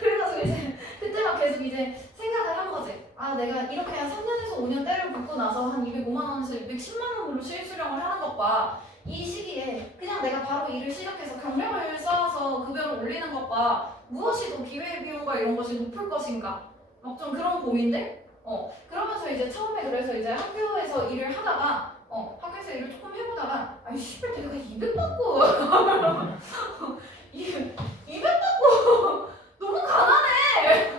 그래가지고 이제 그때 막 계속 이제 생각을 한 거지. 아 내가 이렇게 한 3년에서 5년 때를 붙고 나서 한 205만 원에서 210만 원으로 실수령을 하는 것과 이 시기에 그냥 내가 바로 일을 시작해서 경력을 쌓아서 급여를 올리는 것과 무엇이 더 기회비용과 이런 것이 높을 것인가 막 좀 그런 고민들? 그러면서 이제 처음에 그래서 이제 학교에서 일을 하다가 학교에서 일을 조금 해보다가 아니 씨발 내가 200 받고 200 받고 너무 가난해.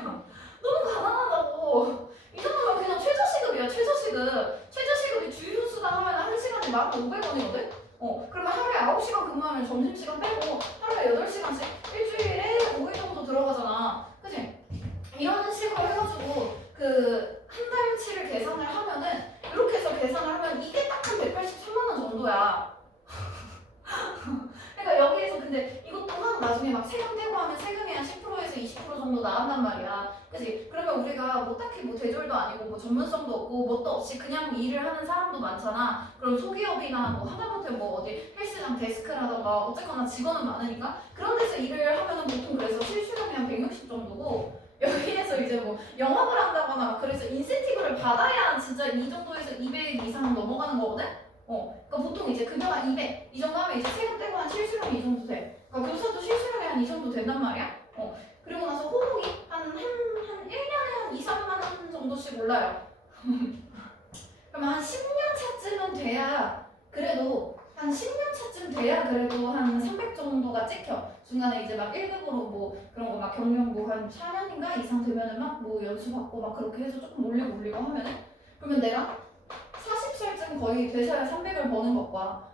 너무 가난하다고. 이 정도면 그냥 최저시급이야. 최저시급이 주휴수당 하면 한 시간에 1,500원이거든. 그러면 하루에 9시간 근무하면 점심시간 빼고 하루에 8시간씩 일주일에 5일 정도 들어가잖아. 그치? 이런 식으로 해가지고 그 한 달치를 계산을 하면은 이렇게 해서 계산을 하면 이게 딱 한 183만 원 정도야. 그러니까 여기에서 근데 이것도 나중에 막 세금 떼고 하면 세금이 한 10%에서 20% 정도 나간단 말이야. 그치? 그러면 우리가 뭐 딱히 뭐 대졸도 아니고 뭐 전문성도 없고 뭣도 없이 그냥 일을 하는 사람도 많잖아. 그럼 소기업이나 뭐 하다못해 뭐 어디 헬스장 데스크라던가 어쨌거나 직원은 많으니까 그런 데서 일을 하면은 보통 그래서 실수령이 한 160 정도고 여기에서 이제 뭐 영업을 한다거나 그래서 인센티브를 받아야 진짜 이 정도에서 200 이상 넘어가는 거거든? 그러니까 보통 이제 급여가 200 이 정도 하면 이제 세금 떼고 한 실수령이 이 정도 돼. 그러니까 교사도 실수령이 한 이 정도 된단 말이야. 그리고 나서 호봉이 한 1년에 한 2, 3만 원 정도씩 올라요. 그러면 한 10년 차쯤은 돼야 그래도 한 10년 차쯤 돼야 그래도 한 300 정도가 찍혀. 중간에 이제 막 1급으로 뭐 그런 거 막 경력 뭐 한 4년인가 이상 되면은 막 뭐 연수 받고 막 그렇게 해서 조금 올리고 하면은 그러면 내가 40살쯤 거의 돼서야 300을 버는 것과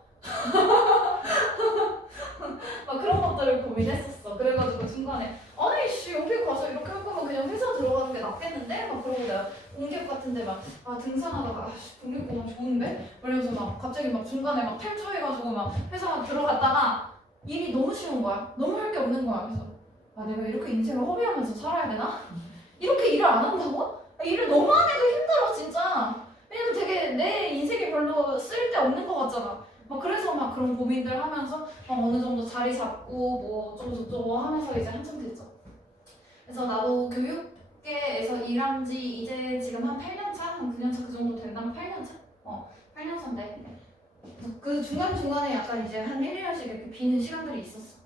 막 그런 것들을 고민했었어. 그래가지고 중간에 아니 씨 여기 가서 이렇게 할 거면 그냥 회사 들어가는 게 낫겠는데? 막 그러고 내가 공기업 같은데 막 등산하다가 공기업 좋은데? 이러면서 막 갑자기 막 중간에 막 탈주해가지고 막 회사 들어갔다가 일이 너무 쉬운 거야. 너무 할 게 없는 거야. 그래서 내가 이렇게 인생을 허비하면서 살아야 되나? 이렇게 일을 안 한다고? 일을 너무 안 해도 힘들어 진짜. 왜냐면 되게 내 인생에 별로 쓸데 없는 것 같잖아. 막 그래서 막 그런 고민들 하면서 막 어느 정도 자리 잡고 뭐 어쩌고 저쩌고 하면서 이제 한참 됐죠. 그래서 나도 교육 업계에서 일한 지 이제 지금 한 8년 차? 한 9년 차 그 정도 된다면 8년 차? 8년 차인데 그 중간중간에 약간 이제 한 1, 2년씩 이렇게 비는 시간들이 있었어.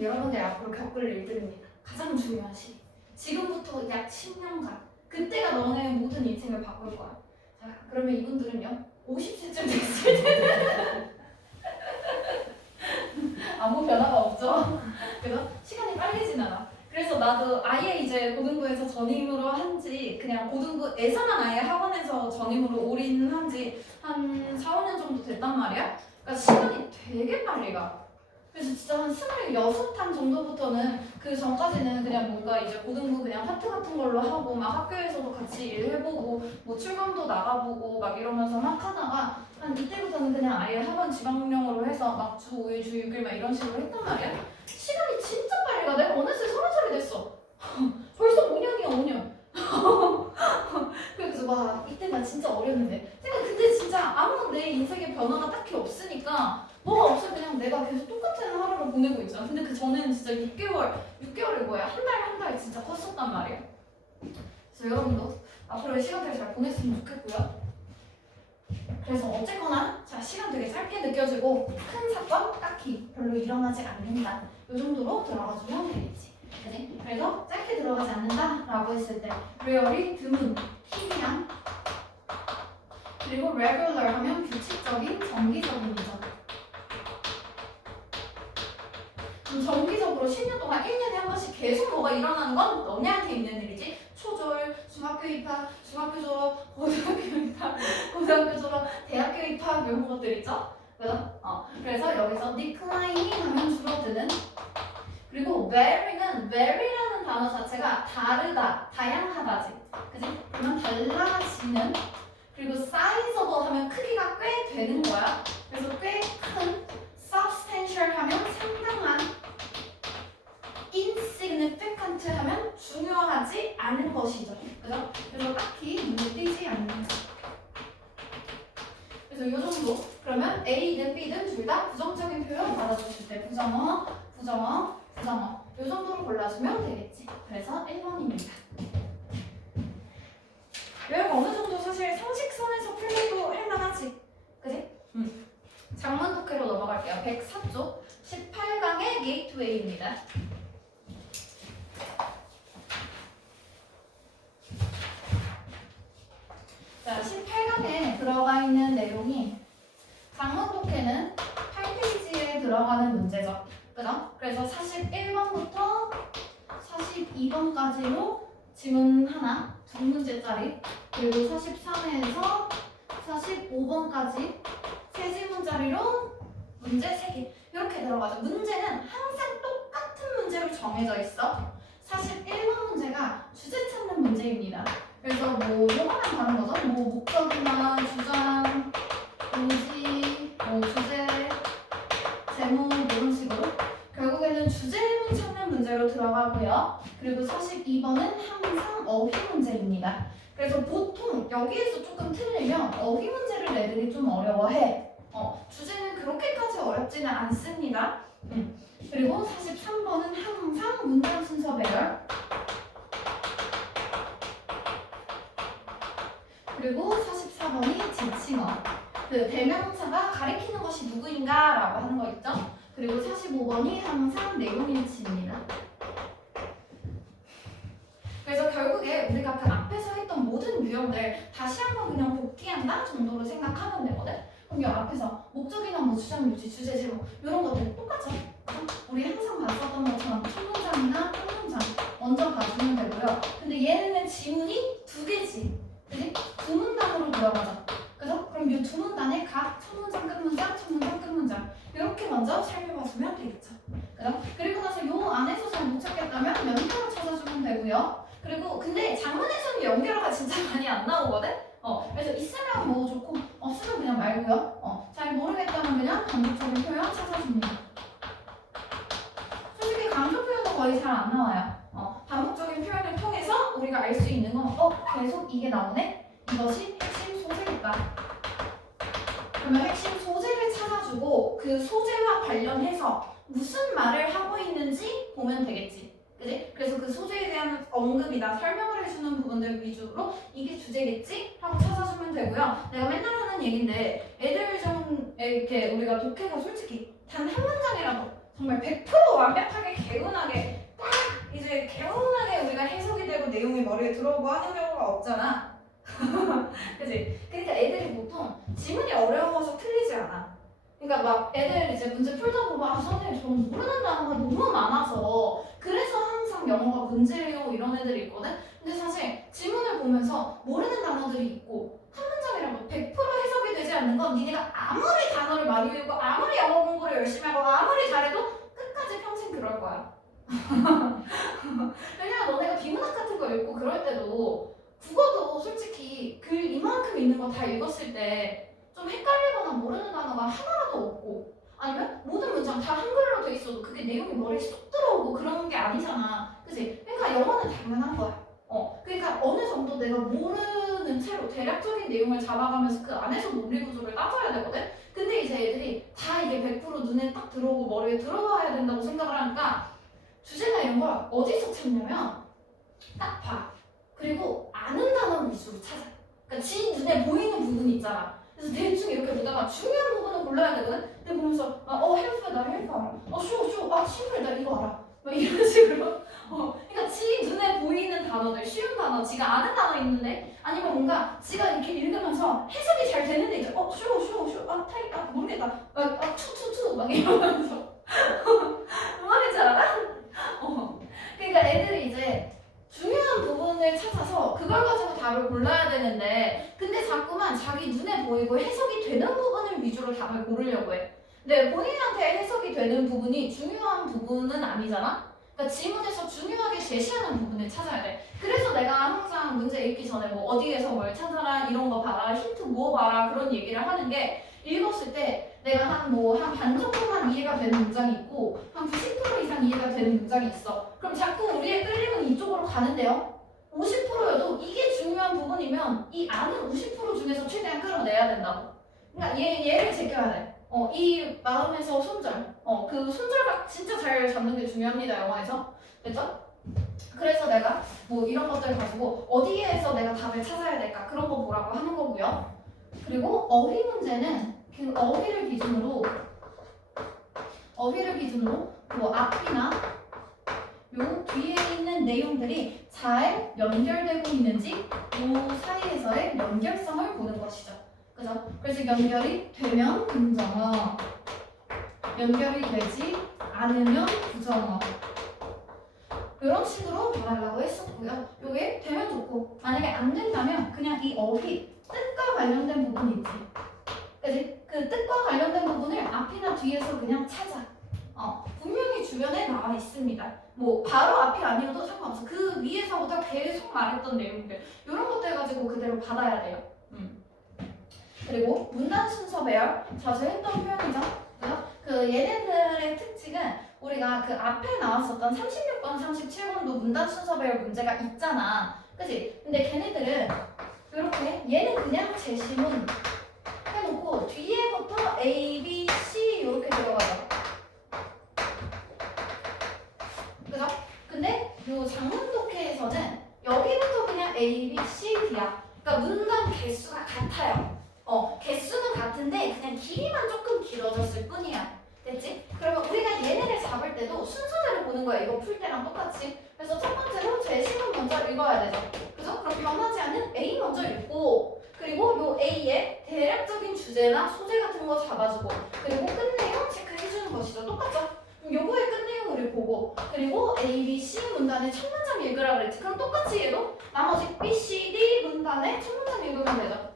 여러분들 앞으로 겪을 일들입니다. 가장 중요한 시기. 지금부터 약 10년간 그때가 너네 모든 인생을 바꿀 거야. 자, 그러면 이분들은요 50세쯤 됐을 때는 아무 변화가 없죠. 그래서 시간이 빨리 지나가. 그래서 나도 아예 이제 고등부에서 전임으로 한지 그냥 고등부에서만 아예 학원에서 전임으로 올인한 지 한 4, 5년 정도 됐단 말이야. 그러니까 시간이 되게 빨리 가. 그래서 진짜 한 26탄 정도부터는 그 전까지는 그냥 뭔가 이제 고등부 그냥 파트 같은 걸로 하고 막 학교에서도 같이 일해보고 뭐 출강도 나가보고 막 이러면서 막 하다가 한 이때부터는 그냥 아예 학원 지방령으로 해서 막 주 5일, 주 6일 막 이런 식으로 했단 말이야. 시간이 진짜 빨리 가. 내가 어느새 30살이 됐어. 벌써 5년이야 5년. 그래서 와 이때 나 진짜 어렸는데 내가 그때 진짜 아무 내 인생에 변화가 딱히 없으니까 뭐가 없어 그냥 내가 계속 똑같은 하루를 보내고 있잖아. 근데 그 전에는 진짜 6개월이 뭐야 한 달 진짜 컸었단 말이야. 그래서 여러분도 앞으로의 시간들을 잘 보냈으면 좋겠고요. 그래서 어쨌거나 자 시간 되게 짧게 느껴지고 큰 사건 딱히 별로 일어나지 않는다. 이 정도로 들어가주면 되겠지. 그치? 그래서 짧게 들어가지 않는다 라고 했을 때 rarely 드문, 희귀한 그리고 regular 하면 규칙적인, 정기적인이죠. 정기적으로 10년 동안 1년에 한 번씩 계속 뭐가 일어나는 건 너네한테 있는 일이지. 초졸, 중학교 입학, 중학교 졸업, 고등학교 입학, 고등학교 졸업, 대학교 입학 이런 것들 있죠? 그래서 여기서 declining 하면 줄어드는 그리고 vary라는 단어 자체가 다르다, 다양하다지. 그지? 그러면 달라지는 그리고 sizable 하면 크기가 꽤 되는 거야. 그래서 꽤 큰 substantial 하면 상당한 insignificant 하면 중요하지 않은 것이죠. 그죠? 그래서 딱히 눈에 띄지 않는 것. 그래서 이 정도. 그러면 A든 B든 둘 다 부정적인 표현 받아주실 때 부정어, 부정어, 부정어. 이 정도로 골라주면 되겠지. 그래서 1번입니다. 여기가 어느 정도 사실 상식선에서 풀려도 할만하지. 그지? 장문 독해로 넘어갈게요. 104쪽 18강의 게이트웨이입니다. 자, 18강에 들어가 있는 내용이 장문 독해는 8페이지에 들어가는 문제죠. 그죠? 그래서 41번부터 42번까지로 지문 하나, 두 문제짜리, 그리고 43에서 45번까지 세 지문짜리로 문제 3개. 이렇게 들어가죠. 문제는 항상 똑같은 문제로 정해져 있어. 41번 문제가 주제 찾는 문제입니다. 그래서 뭐 요거랑 다른 거죠. 뭐 목적이나 주장, 동지, 뭐 주제, 제목 이런 식으로 결국에는 주제문 찾는 문제로 들어가고요. 그리고 42번은 항상 어휘 문제입니다. 그래서 보통 여기에서 조금 틀리면 어휘 문제를 애들이 좀 어려워해. 주제는 그렇게까지 어렵지는 않습니다. 그리고 43번은 항상 문장 순서 배열. 그리고 44번이 지칭어. 그 대명사가 가리키는 것이 누구인가 라고 하는 거 있죠? 그리고 45번이 항상 내용일치입니다. 그래서 결국에 우리가 그 앞에서 했던 모든 유형들 다시 한번 그냥 복귀한다 정도로 생각하면 되거든? 그럼 이 앞에서 목적이나 뭐 주장, 유지, 주제, 제목 이런 것들 똑같죠? 우리 항상 봤었던 것처럼 첫 문장이나 끝 문장 먼저 봐주면 되고요. 근데 얘는 지문이 2개지. 그지? 두 문단으로 들어가죠. 그죠? 그럼 이 두 문단에 각 첫 문장, 끝 문장, 첫 문장, 끝 문장 이렇게 먼저 살펴봐주면 되겠죠. 그죠? 그리고 나서 요 안에서 잘 못 찾겠다면 연결어 찾아주면 되고요. 그리고 근데 장문에서는 연결어가 진짜 많이 안 나오거든? 그래서 있으면 뭐 좋고 없으면 그냥 말고요. 잘 모르겠다면 그냥 반복적인 표현 찾아줍니다. 솔직히 강조 표현도 거의 잘 안 나와요. 반복적인 표현을 통해서 우리가 알 수 있는 건 계속 이게 나오네? 이것이 핵심 소재겠다. 그러면 핵심 소재를 찾아주고 그 소재와 관련해서 무슨 말을 하고 있는지 보면 되겠지. 그지? 그래서 그 소재에 대한 대한 언급이나 설명을 해주는 부분들 위주로 이게 주제겠지? 하고 찾아주면 되고요. 내가 맨날 하는 얘기인데 애들 좀 이렇게 우리가 독해가 솔직히 단 한 문장이라도 정말 100% 완벽하게 개운하게 딱 이제 개운하게 우리가 해석이 되고 내용이 머리에 들어오고 하는 경우가 없잖아. 그치? 그러니까 애들이 보통 지문이 어려워서 틀리지 않아. 그러니까 막 애들 이제 문제 풀다 보면 아 선생님 저는 모르는 단어가 너무 많아서 그래서 항상 영어가 문제예요 이런 애들이 있거든. 근데 사실 지문을 보면서 모르는 단어들이 있고 한 문장이라도 100% 해석이 되지 않는 건 니네가 아무리 단어를 많이 외우고 아무리 영어 공부를 열심히 하고 아무리 잘해도 끝까지 평생 그럴 거야. 왜냐면 너네가 비문학 같은 거 읽고 그럴 때도 국어도 솔직히 글 이만큼 있는 거 다 읽었을 때 좀 헷갈리거나 모르는 단어가 하나라도 없고 아니면 모든 문장 다 한글로 돼 있어도 그게 내용이 머리에 쏙 들어오고 그런 게 아니잖아. 그치? 그러니까 영어는 당연한 거야. 그러니까 어느 정도 내가 모르는 채로 대략적인 내용을 잡아가면서 그 안에서 논리 구조를 따져야 되거든? 근데 이제 애들이 다 이게 100% 눈에 딱 들어오고 머리에 들어와야 된다고 생각을 하니까 주제나 이런 걸 어디서 찾냐면 딱 봐. 그리고 아는 단어 위주로 찾아. 그러니까 지 눈에 보이는 부분이 있잖아. 그래서 대충 이렇게 보다가 중요한 부분을 골라야 되거든? 근데 보면서 헬프 나 헬프 알아. 쇼 심플 나 이거 알아. 막 이런 식으로 그러니까 지 눈에 보이는 단어들 쉬운 단어 지가 아는 단어 있는데 아니면 뭔가 지가 이렇게 읽으면서 해석이 잘 되는데 이제 쇼 타이 모르겠다 투 막 이러면서 뭔지 알아? 그러니까 애들이 이제 중요한 부분을 찾아서 그걸 가지고 답을 골라야 되는데 근데 자꾸만 자기 눈에 보이고 해석이 되는 부분을 위주로 답을 고르려고 해. 근데 본인한테 해석이 되는 부분이 중요한 부분은 아니잖아? 그러니까 지문에서 중요하게 제시하는 부분을 찾아야 돼. 그래서 내가 항상 문제 읽기 전에 뭐 어디에서 뭘 찾아라 이런 거 봐라 힌트 뭐 봐라 그런 얘기를 하는 게 읽었을 때 내가 한 반 정도만 이해가 되는 문장이 있고 한 90% 이상 이해가 되는 문장이 있어. 그럼 자꾸 우리의 끌림은 이쪽으로 가는데요. 50%여도 이게 중요한 부분이면 이 아는 50% 중에서 최대한 끌어내야 된다고. 그러니까 얘를 제껴야 돼. 이 마음에서 손절. 그 손절각 진짜 잘 잡는 게 중요합니다, 영어에서. 됐죠? 그래서 내가 뭐 이런 것들 가지고 어디에서 내가 답을 찾아야 될까 그런 거 보라고 하는 거고요. 그리고 어휘 문제는 그 어휘를 기준으로 뭐 앞이나 요 뒤에 있는 내용들이 잘 연결되고 있는지 요 사이에서의 연결성을 보는 것이죠. 그죠? 그래서 연결이 되면 긍정어, 연결이 되지 않으면 부정어. 이런 식으로 말하려고 했었고요. 요게 되면 좋고 만약에 안 된다면 그냥 이 어휘, 뜻과 관련된 부분이 있지. 그치? 그 뜻과 관련된 부분을 앞이나 뒤에서 그냥 찾아. 분명히 주변에 나와 있습니다. 뭐 바로 앞이 아니어도 상관없어. 그 위에서부터 계속 말했던 내용들 이런 것들 가지고 그대로 받아야 돼요. 그리고 문단 순서 배열 자주 했던 표현이죠. 그죠? 그 얘네들의 특징은 우리가 그 앞에 나왔었던 36번, 37번도 문단 순서 배열 문제가 있잖아. 그치? 근데 걔네들은 이렇게 얘는 그냥 제시문 해놓고 뒤에부터 A, B, C 이렇게 들어가요. 그죠? 근데 요 장문 독해에서는 여기부터 그냥 A, B, C, D야. 그러니까 문단 개수가 같아요. 개수는 같은데 그냥 길이만 조금 길어졌을 뿐이야. 됐지? 그러면 우리가 얘네를 잡을 때도 순서대로 보는 거야. 이거 풀 때랑 똑같이. 그래서 첫 번째로 제시문 먼저 읽어야 되죠. 그죠? 그럼 변하지 않는 A 먼저 읽고 그리고 요 A의 대략적인 주제나 소재 같은 거 잡아주고 그리고 끝내용 체크해주는 것이죠. 똑같죠? 그럼 요거의 끝내용 우리 보고 그리고 A, B, C 문단의 첫 문장 읽으라 그랬지. 그럼 똑같이 얘도 나머지 B, C, D 문단의 첫 문장 읽으면 되죠.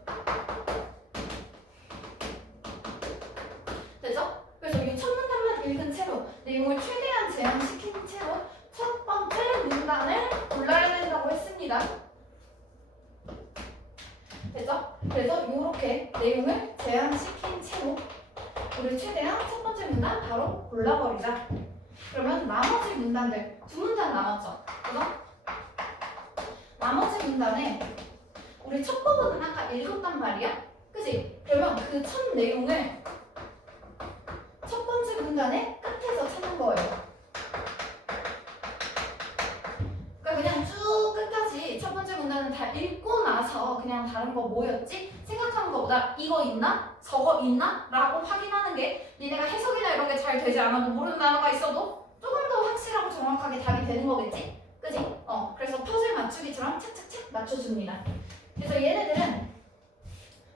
되죠? 그래서 이 첫 문단만 읽은 채로 내용을 최대한 제한시킨 채로 첫 번째 문단을 골라야 된다고 했습니다. 되죠? 그래서 이렇게 내용을 제한시킨 채로 우리 최대한 첫 번째 문단 바로 골라버리자. 그러면 나머지 문단들 두 문단 남았죠? 그죠? 나머지 문단에 우리 첫 부분은 아까 읽었단 말이야? 그치? 그러면 그 첫 내용을 첫 번째 문단의 끝에서 찾는 거예요. 그러니까 그냥 자, 읽고 나서 그냥 다른 거 뭐였지? 생각하는 것보다 이거 있나? 저거 있나? 라고 확인하는 게 니네가 해석이나 이런 게 잘 되지 않아도 모르는 단어가 있어도 조금 더 확실하고 정확하게 답이 되는 거겠지? 그지? 그래서 퍼즐 맞추기처럼 착착착 맞춰줍니다. 그래서 얘네들은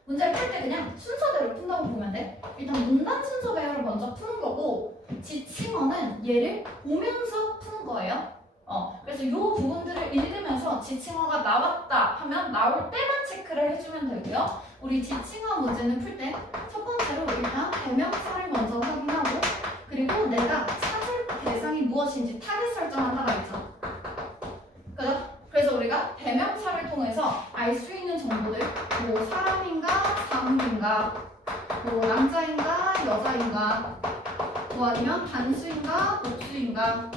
문제를 풀 때 그냥 순서대로 푼다고 보면 돼. 일단 문단 순서 배열을 먼저 푸는 거고 지칭어는 얘를 보면서 푸는 거예요. 그래서 이 부분들을 읽으면서 지칭어가 나왔다 하면 나올 때만 체크를 해주면 되고요. 우리 지칭어 문제는 풀 때 첫 번째로 일단 대명사를 먼저 확인하고 그리고 내가 찾을 대상이 무엇인지 타겟 설정한다가 있죠. 그죠? 그래서 우리가 대명사를 통해서 알 수 있는 정보들 뭐 사람인가 사물인가 뭐 남자인가 여자인가 뭐 아니면 단수인가 복수인가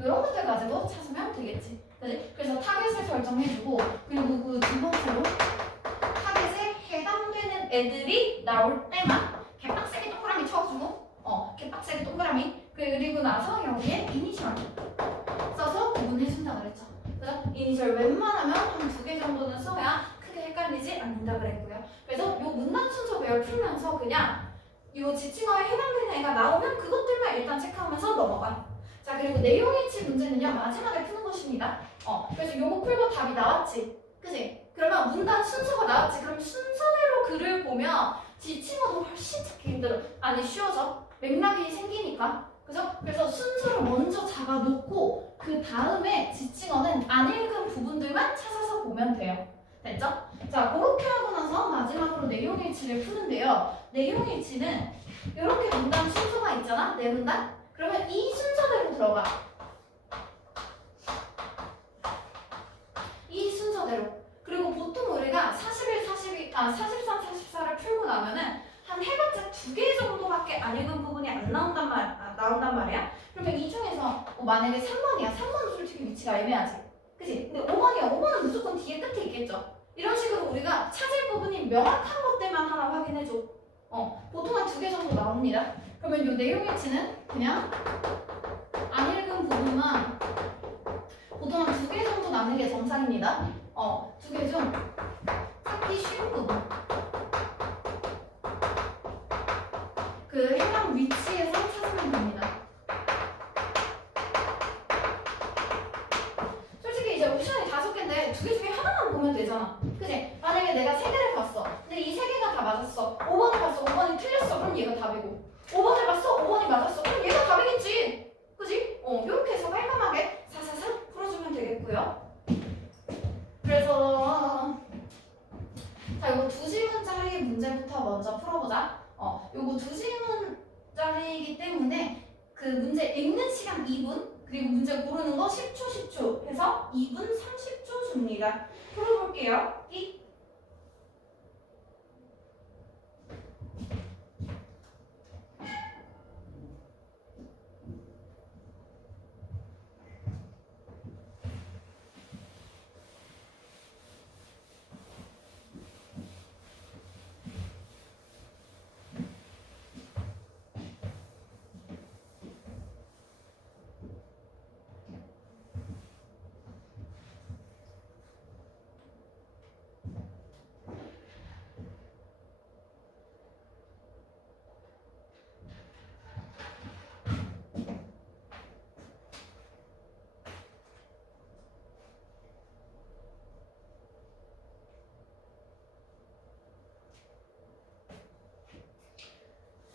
이런 것들 가지고 찾으면 되겠지. 그치? 그래서 타겟을 설정해주고 그리고 그 두 번째로 타겟에 해당되는 애들이 나올 때만 개빡세게 동그라미 쳐주고 개빡세게 동그라미 그리고 나서 여기에 이니셜 써서 구분해준다 그랬죠. 그래서 이니셜 웬만하면 한 2개 정도는 써야 크게 헷갈리지 않는다 그랬고요. 그래서 요 문단 순서 배열 풀면서 그냥 요 지칭어에 해당되는 애가 나오면 그것들만 일단 체크하면서 넘어가. 자, 그리고 내용일치 문제는요 마지막에 푸는 것입니다. 그래서 요거 풀고 답이 나왔지, 그지? 그러면 문단 순서가 나왔지. 그럼 순서대로 글을 보면 지칭어도 훨씬 찾기 힘들어. 아니 쉬워져. 맥락이 생기니까. 그죠? 그래서 순서를 먼저 잡아놓고 그 다음에 지칭어는 안 읽은 부분들만 찾아서 보면 돼요. 됐죠? 자, 그렇게 하고 나서 마지막으로 내용일치를 푸는데요. 내용일치는 이렇게 문단 순서가 있잖아. 네 문단. 그러면 이 순서대로 들어가. 이 순서대로. 그리고 보통 우리가 43, 44를 풀고 나면은 한 해봤자 2개 정도밖에 안 읽은 부분이 안 나온단 말이야. 그러면 이 중에서 만약에 3번이야. 3번은 솔직히 위치가 애매하지. 그치? 근데 5번이야. 5번은 무조건 뒤에 끝에 있겠죠. 이런 식으로 우리가 찾을 부분이 명확한 것들만 하나 확인해줘. 보통 한 2개 정도 나옵니다. 그러면 이 내용일치는 그냥 안 읽은 부분만 보통 한 2개 정도 남는 게 정상입니다. 2개 중 찾기 쉬운 부분. 그 해당 위치에서 찾으면 됩니다. 솔직히 이제 옵션이 5개인데 2개 중에 하나만 보면 되잖아. 그치? 만약에 내가 3개를 봤어. 근데 이 3개가 다 맞았어. 5번을 봤어. 5번이 틀렸어. 그럼 얘가 답이고. 5번을 봤어. 5번이 맞았어. 그럼 얘가 답이겠지. 그치? 이렇게 해서 깔끔하게 사사사 풀어주면 되겠고요. 그래서 자, 이거 2지문짜리 문제부터 먼저 풀어보자. 요거 2지문짜리이기 때문에 그 문제 읽는 시간 2분 그리고 문제 고르는 거 10초 해서 2분 30초 줍니다. 풀어볼게요.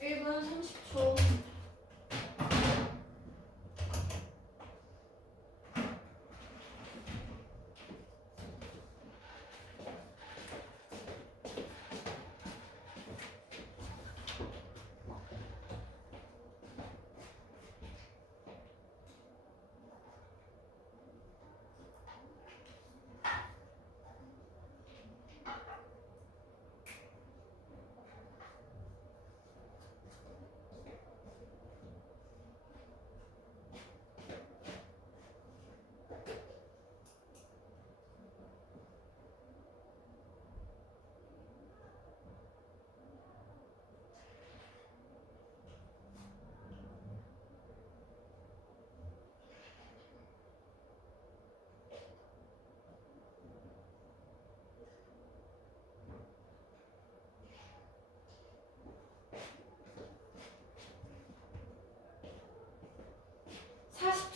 1분 30초.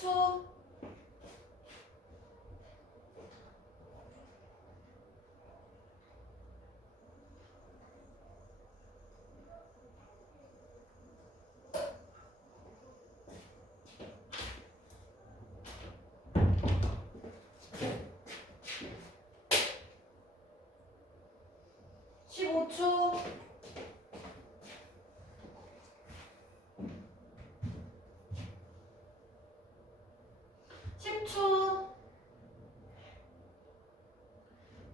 15초. 초 10초.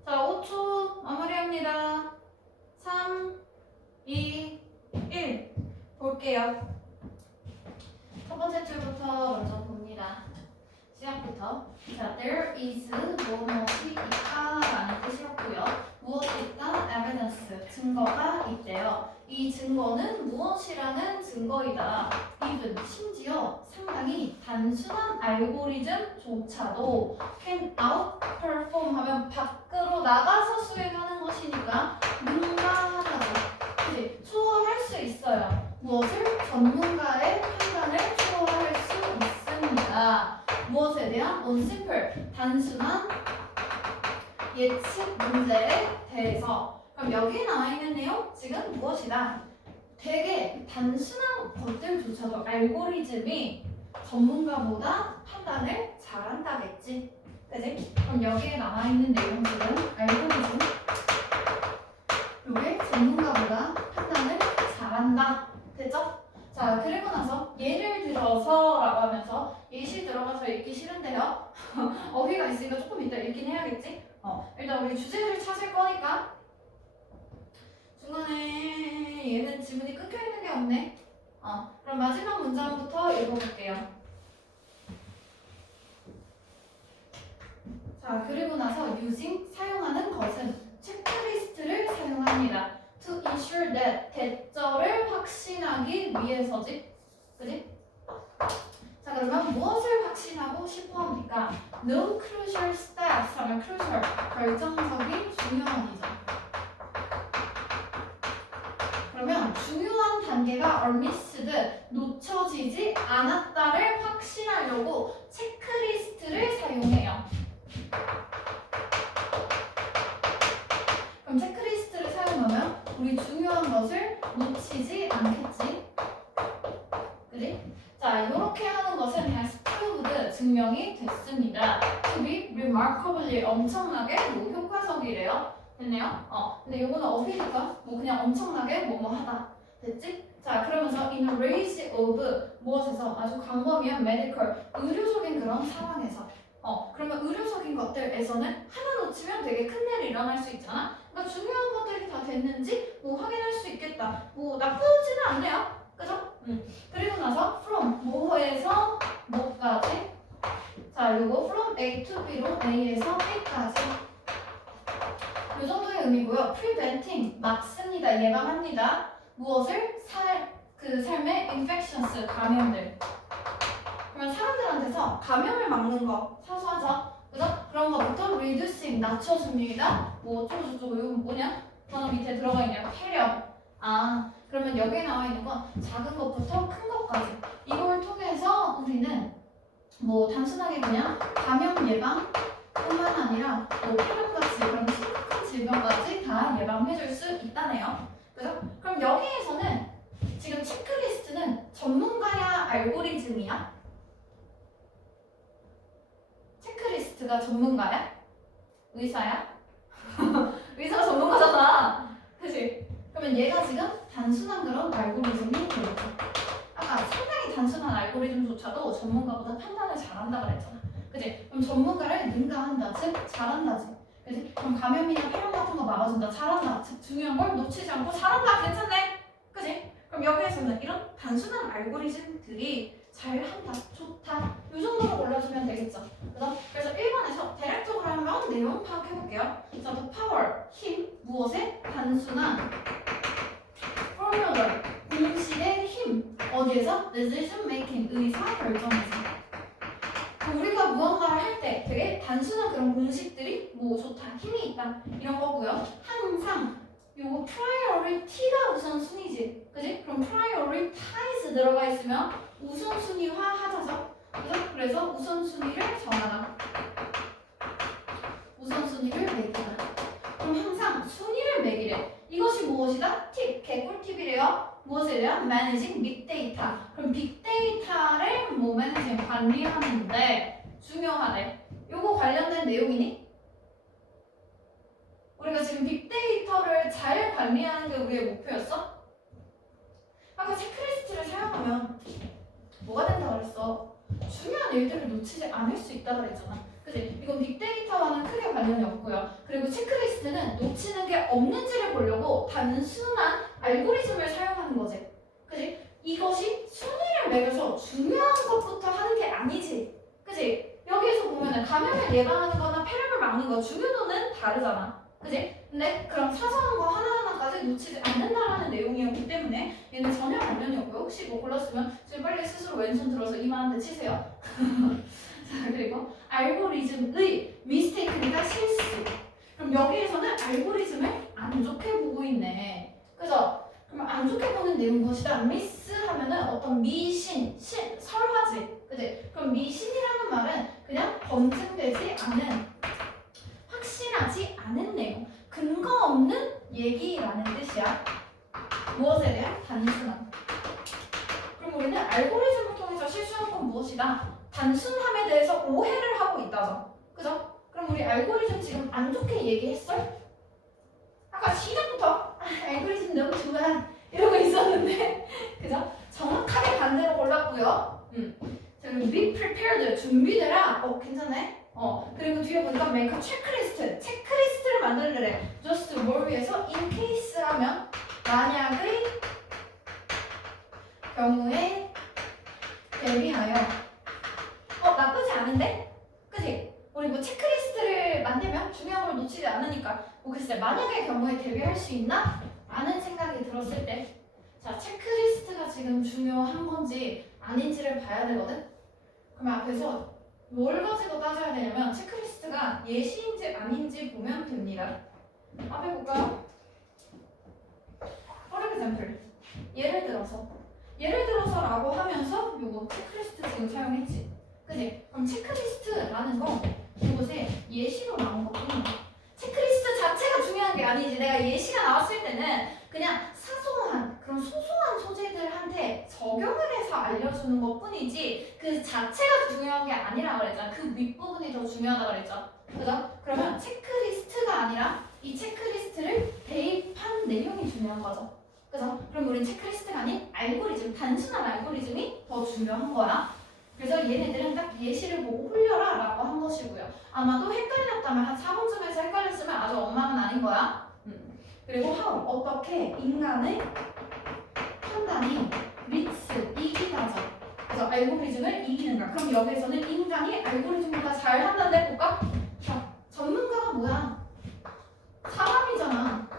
자, 5초 마무리합니다. 3, 2, 1. 볼게요. 첫 번째 줄부터 먼저 봅니다. 시작부터. 자, there is 무엇이 있다 라는 뜻이었고요. 무엇이 있다? evidence, 증거가 있대요. 이 증거는 무엇이라는 증거이다. even, 심지어 상당히 단순한 알고리즘조차도 can outperform 하면 밖으로 나가서 수행하는 것이니까 능가하다고. 그치? 초월할 수 있어요. 무엇을? 전문가의 판단을 초월할 수 있습니다. 무엇에 대한? on simple, 단순한 예측 문제에 대해서. 그럼 여기에 나와 있는 내용 지금 무엇이다? 되게 단순한 것들조차도 알고리즘이 전문가보다 판단을 잘한다겠지. 그지? 그럼 여기에 나와 있는 내용 지금 알고리즘 요게 전문가보다 판단을 잘한다. 됐죠? 자, 그리고 나서 예를 들어서 라고 하면서 예시 들어가서 읽기 싫은데요. 어휘가 있으니까 조금 이따 읽긴 해야겠지? 일단 우리 주제를 찾을 거니까 중간에 얘는 지문이 끊겨 있는 게 없네. 그럼 마지막 문장부터 읽어볼게요. 자, 그리고 나서 using, 사용하는 것은 체크리스트를 사용합니다. To ensure that, 대절을 확신하기 위해서지. 그지? 자, 그러면 무엇을 확신하고 싶어 합니까? No crucial steps 하면 crucial, 결정적인 중요한이죠. 그러면 중요한 단계가 are missed, 놓쳐지지 않았다를 확신하려고 체크리스트를 사용해요. 그럼 체크리스트를 사용하면 우리 중요한 것을 놓치지 않겠지? 그지? 자, 이렇게 하는 것은 has proved, 증명이 됐습니다. To be remarkably, 엄청나게 효과적이래요. 됐네요? 근데 이거는 어휘니까 뭐 그냥 엄청나게 뭐뭐 하다. 됐지? 자, 그러면서 in a range of 무엇에서? 아주 광범위한 medical, 의료적인 그런 상황에서. 그러면 의료적인 것들에서는 하나 놓치면 되게 큰일이 일어날 수 있잖아. 그러니까 중요한 것들이 다 됐는지 뭐 확인할 수 있겠다. 뭐 나쁘지는 않네요. 그죠? 그리고 나서 from, 뭐에서 뭐까지. 자, 요거 from A to B로 A에서 B까지. 요 정도의 의미고요. preventing, 막습니다. 예방합니다. 무엇을? 삶의 infections, 감염들. 그러면 사람들한테서 감염을 막는 거 사소하죠? 그죠? 그런 거부터 reducing, 낮춰줍니다. 뭐 어쩌고저쩌고 이건 뭐냐? 단어 밑에 들어가 있네요. 폐렴. 그러면 여기에 나와 있는 건 작은 것부터 큰 것까지. 이걸 통해서 우리는 뭐 단순하게 그냥 감염 예방 뿐만 아니라 뭐 폐렴같이 그런 심각한 질병까지 다 예방해줄 수 있다네요. 그죠? 그럼 여기에서는 지금 체크리스트는 전문가야 알고리즘이야? 체크리스트가 전문가야? 의사야? 의사가 전문가잖아. 그치? 그러면 얘가 지금 단순한 그런 알고리즘이 되겠죠. 아까 상당히 단순한 알고리즘조차도 전문가보다 판단을 잘한다 그랬잖아. 그치? 그럼 전문가를 능가한다, 즉 잘한다지. 그치? 그럼 감염이나 폐렴 같은 거 막아준다, 잘한다, 즉 중요한 걸 놓치지 않고 잘한다, 괜찮네. 그치? 그럼 여기에서는 이런 단순한 알고리즘들이 잘한다, 좋다, 이 정도로 골라주면 되겠죠. 그래서 1번에서 대략적으로 한번 내용 파악해볼게요. 자, the power, 힘, 무엇에? 단순한 formula, 공식의 힘. 어디에서? decision making, 의사 결정에서. 우리가 무언가를 할 때 되게 단순한 그런 공식들이 뭐 좋다, 힘이 있다 이런 거고요. 항상 요거 priority가 우선순위지. 그지? 그럼 prioritize 들어가 있으면 우선순위화 하자죠. 그래서 우선순위를 정하라. 우선순위를 매기라. 그럼 항상 순위를 매기래. 이것이 무엇이다? 팁, 개꿀팁이래요. 무엇에 대한? Managing Big Data. 그럼 빅데이터를 뭐 매니징 관리하는데 중요하네. 요거 관련된 내용이니? 우리가 지금 빅데이터를 잘 관리하는 게 우리의 목표였어? 아까 체크리스트를 사용하면 뭐가 된다고 그랬어? 중요한 일들을 놓치지 않을 수 있다고 그랬잖아. 그치? 이건 빅데이터와는 크게 관련이 없고요. 그리고 체크리스트는 놓치는 게 없는지를 보려고 단순한 알고리즘을 사용하는 거지. 그치? 이것이 순위를 매겨서 중요한 것부터 하는 게 아니지. 그치? 여기에서 보면은 감염을 예방하는 거나 폐렴을 막는 거 중요도는 다르잖아. 그치? 근데 그럼 사소한 거 하나하나까지 놓치지 않는다라는 내용이었기 때문에 얘는 전혀 관련이 없고요. 혹시 뭐 골랐으면 지금 빨리 스스로 왼손 들어서 이만한테 치세요. 자, 그리고 알고리즘의 미스테이크니까 실수. 그럼 여기에서는 알고리즘을 안 좋게 보고 있네. 그죠? 그럼 안 좋게 보는 내용은 무엇이다? 미스 하면은 어떤 미신, 설화지. 그지? 그럼 미신이라는 말은 그냥 검증되지 않은, 확실하지 않은 내용, 근거 없는 얘기라는 뜻이야. 무엇에 대한? 단순함. 그럼 우리는 알고리즘을 통해서 실수한 건 무엇이다? 단순함에 대해서 오해를 하고 있다죠. 그죠? 그럼 우리 알고리즘 지금 안 좋게 얘기했어? 아까 시작부터 알고리즘 너무 좋아 이러고 있었는데 그죠? 정확하게 반대로 골랐고요. 자, 그리고 be prepared, 준비되라. 괜찮네. 그리고 뒤에 보니까 make a checklist, 체크리스트를 만들래. just worry에서 in case 하면 만약의 경우에 대비하여. 나쁘지 않은데? 그치? 우리 뭐 체크리스트를 만들면 중요한 걸 놓치지 않으니까 글쎄 만약의 경우에 대비할 수 있나? 라는 생각이 들었을 때 자, 체크리스트가 지금 중요한 건지 아닌지를 봐야 되거든? 그럼 앞에서 뭘 가지고 따져야 되냐면 체크리스트가 예시인지 아닌지 보면 됩니다. 앞에 볼까요? For example, 예를 들어서라고 하면서 요거 체크리스트 지금 사용했지. 그치? 그럼 체크리스트라는 건 이곳에 예시로 나온 거뿐이야. 체크리스트 자체가 중요한 게 아니지. 내가 예시가 나왔을 때는 그냥 사소한 그런 소소한 소재들한테 적용을 해서 알려주는 것 뿐이지 그 자체가 중요한 게 아니라 그랬잖아. 그 윗부분이 더 중요하다 그랬죠. 그죠? 그러면 체크리스트가 아니라 이 체크리스트를 대입한 내용이 중요한 거죠. 그죠? 그럼 우린 체크리스트가 아닌 알고리즘, 단순한 알고리즘이 더 중요한 거야. 그래서 얘네들은 딱 예시를 보고 훌려라 라고 한 것이고요. 아마도 헷갈렸다면 한 4번쯤에서 헷갈렸으면 아주 엉망은 아닌 거야. 그리고 how, 어떻게 인간의 판단이 리츠, 이기다죠. 그래서 알고리즘을 이기는가. 그럼 여기에서는 인간이 알고리즘보다 잘한다는데 볼까? 자, 전문가가 뭐야? 사람이잖아.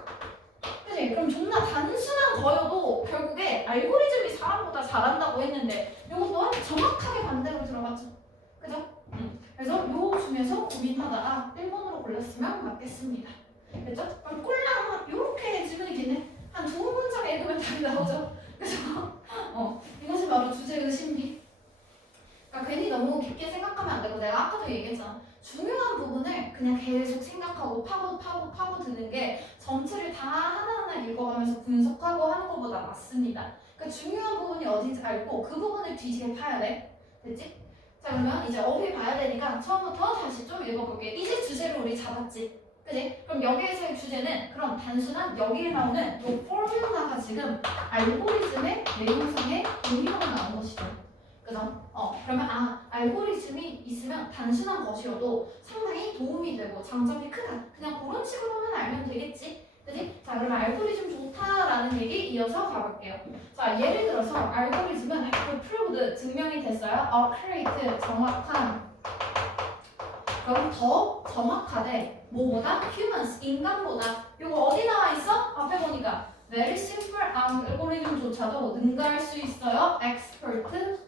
그치? 그럼 존나 단순한 거여도 결국에 알고리즘이 사람보다 잘한다고 했는데 요거 또한 정확하게 반대로 들어갔죠. 그죠? 그래서 요 중에서 고민하다가 1번으로 골랐으면 맞겠습니다. 됐죠? 그럼 꼴랑 요렇게 질문이 있겠네. 한 두 문장 읽으면 답이 나오죠. 그죠? 이것이 바로 주제의 신비. 그러니까 괜히 너무 깊게 생각하면 안 되고 내가 아까도 얘기했잖아. 중요한 부분을 그냥 계속 생각하고 파고드는 게 전체를 다 하나하나 읽어가면서 분석하고 하는 것보다 맞습니다. 그러니까 중요한 부분이 어딘지 알고 그 부분을 뒤지게 파야 돼. 됐지? 자, 그러면 이제 어휘 봐야 되니까 처음부터 다시 좀 읽어볼게. 이제 주제를 우리 잡았지? 그치? 그럼 여기에서의 주제는 그럼 단순한 여기에 나오는 이 포뮬라가 지금 알고리즘의 내용상의 의미로 나온 것이죠. 그죠? 그러면 알고리즘이 있으면 단순한 것이어도 상당히 도움이 되고 장점이 크다. 그냥 그런 식으로만 알면 되겠지. 그지? 자, 그러면 알고리즘 좋다라는 얘기 이어서 가볼게요. 자, 예를 들어서 알고리즘은 proved, 증명이 됐어요. accurate, 정확한. 그럼 더 정확하대. 뭐보다? humans, 인간보다. 이거 어디 나와 있어? 앞에 보니까 very simple 알고리즘조차도 능가할 수 있어요. expert.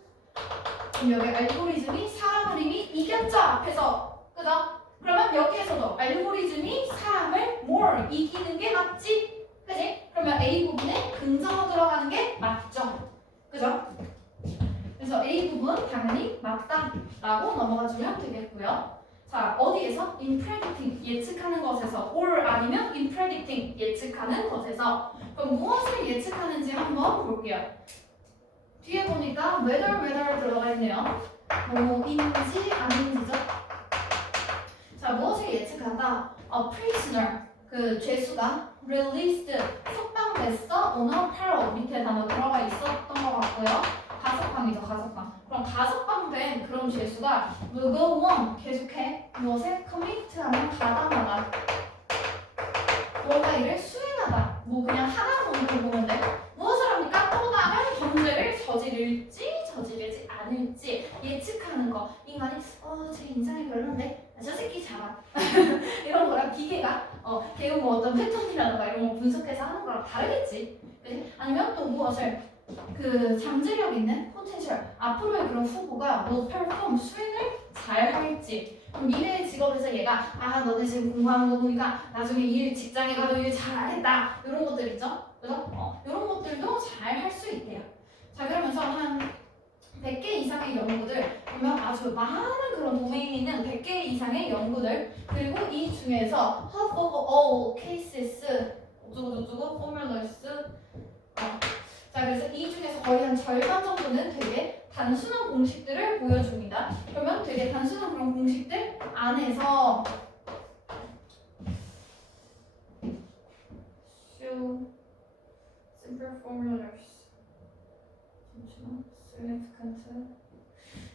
그럼 여기 알고리즘이 사람을 이미 이겼죠, 앞에서. 그죠? 그러면 여기에서도 알고리즘이 사람을 more 이기는 게 맞지? 그지? 그러면 A 부분에 긍정어 들어가는 게 맞죠? 그죠? 그래서 그래서 A 부분 당연히 맞다라고 넘어가주면 되겠고요. 자, 어디에서? in predicting, 예측하는 것에서, or 아니면 in predicting, 예측하는 것에서. 그럼 무엇을 예측하는지 한번 볼게요. 뒤에 보니까 whether 들어가 있네요. 뭐인지 아닌지죠? 자, 무엇을 예측한다? A prisoner, 그 죄수가 released, 석방됐어, on a parole, 밑에 단어 들어가 있었던 것 같고요. 가석방이죠, 가석방. 그럼 가석방된 그런 죄수가 will go on, 계속해. 무엇에? commit하면 가담하다. 뭔가 일을 수행하다. 뭐 그냥 하나 정도 보면 돼. 무엇을 합니까? 또 다른 범죄를 저지를지 저지르지 않을지 예측하는 거. 인간이 제 인상이 별론데 저 새끼 잘하 이런 거랑 기계가 걔가 뭐 어떤 패턴이라든가 이런 거 분석해서 하는 거랑 다르겠지. 그치? 아니면 또 무엇을 그 잠재력 있는 포텐셜 앞으로의 그런 후보가 뭐 perform 수행을 잘 할지. 미래의 직업에서 얘가 너네 지금 공부하는 거 보니까 나중에 일 직장에 가도 일 잘하겠다 이런 것들 있죠. 그래서 이런 것들도 잘 할 수 있대요. 자, 그러면서 한 100개 이상의 연구들 보면 아주 많은 그런 도메인에 있는 100개 이상의 연구들, 그리고 이 중에서 half of all cases 어쩌고저쩌고 formulas 자, 그래서 이 중에서 거의 한 절반 정도는 되게 단순한 공식들을 보여줍니다. 그러면 되게 단순한 그런 공식들 안에서 show simple formulas 잠시만 significant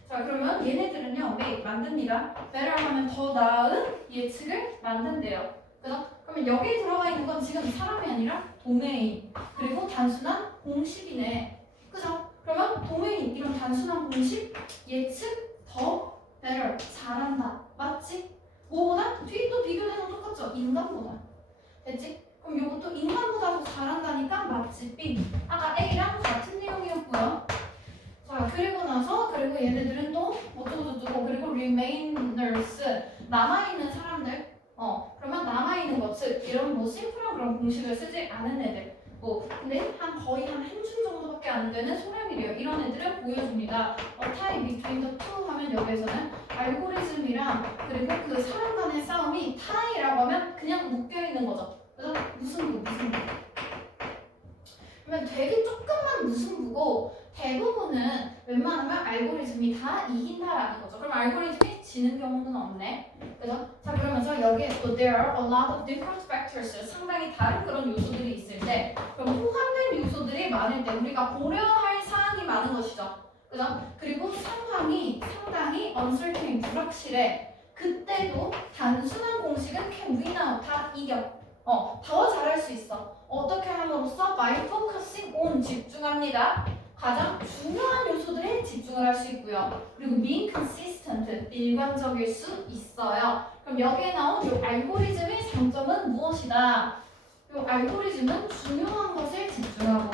자, 그러면 얘네들은요 make 만듭니다. better 하면 더 나은 예측을 만든대요. 그래서 그러면 여기에 들어가 있는 건 지금 사람이 아니라 도메인, 그리고 단순한 공식이네. 그죠? 그러면 도메인 이런 단순한 공식 예측 더 better 잘한다. 맞지? 뭐보다? 뒤에 또 비교되는 건 똑같죠? 인간보다. 됐지? 그럼 이것도 인간보다 더 잘한다니까 맞지? B. 아까 A랑 같은 내용이었고요. 자, 그리고 얘네들은 또 어쩌고저쩌고, 그리고 remainers 남아있는 사람들, 그러면 남아있는 것, 즉 이런 뭐 심플한 그런 공식을 쓰지 않은 애들, 근데 거의 한 중 정도밖에 안 되는 소량이래요. 이런 애들을 보여줍니다. tie between the two 하면 여기에서는 알고리즘이랑 그리고 그 사람 간의 싸움이 tie라고 하면 그냥 묶여 있는 거죠. 그래서 무슨 부. 그러면 되게 조금만 무승부고 대부분은 웬만하면 알고리즘이 다 이긴다라는 거죠. 그럼 알고리즘이 지는 경우는 없네. 그죠? 자, 그러면서 여기에 또 there are a lot of different factors, 상당히 다른 그런 요소들이 있을 때, 그럼 포함된 요소들이 많을 때 우리가 고려할 사항이 많은 것이죠. 그죠? 그리고 상황이 상당히 uncertain, 불확실해. 그때도 단순한 공식은 can win out, 다 이겨. 더 잘할 수 있어. 어떻게 함으로써? by focusing on, 집중합니다. 가장 중요한 요소들에 집중을 할 수 있고요. 그리고 being consistent, 일관적일 수 있어요. 그럼 여기에 나온 이 알고리즘의 장점은 무엇이다? 이 알고리즘은 중요한 것에 집중하고,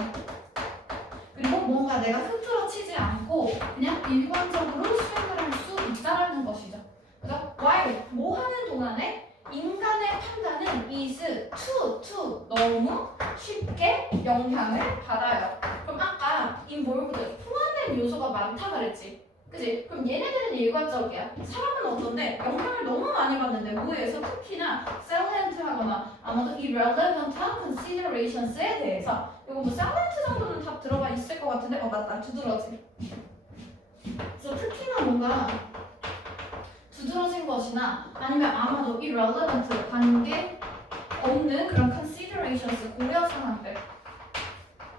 그리고 뭔가 내가 흐트러치지 않고 그냥 일관적으로 수행을 할 수 있다는 것이죠. 그래서 while 뭐 하는 동안에 인간의 판단은 is to 너무 쉽게 영향을 받아요. 그럼 아까 involved 포함된 요소가 많다 그랬지, 그지? 그럼 얘네들은 일관적이야. 사람은 어떤데 영향을 너무 많이 받는데 뭐에서 특히나 silent하거나 아마도 irrelevant한 considerations에 대해서 이거 뭐 silent 정도는 다 들어가 있을 것 같은데 맞다, 두드러지. 그래서 특히나 뭔가 두드러진 것이나 아니면 아마도 irrelevant, 관계 없는 그런 considerations, 고려 상황들.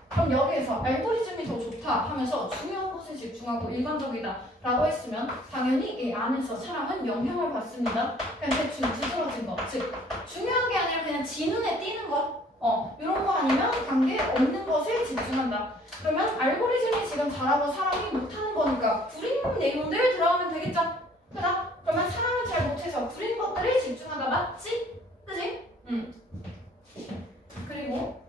그럼 여기에서 알고리즘이 더 좋다 하면서 중요한 것에 집중하고 일관적이다 라고 했으면 당연히 이 안에서 사람은 영향을 받습니다. 그냥 대충 두드러진 것, 즉 중요한 게 아니라 그냥 지 눈에 띄는 것, 이런 거 아니면 관계 없는 것에 집중한다. 그러면 알고리즘이 지금 잘하고 사람이 못하는 거니까 구린 내용들 들어가면 되겠죠? 그죠? 그러면 사람은 잘 못해서 구린 것들에 집중한다. 맞지? 그지? 그리고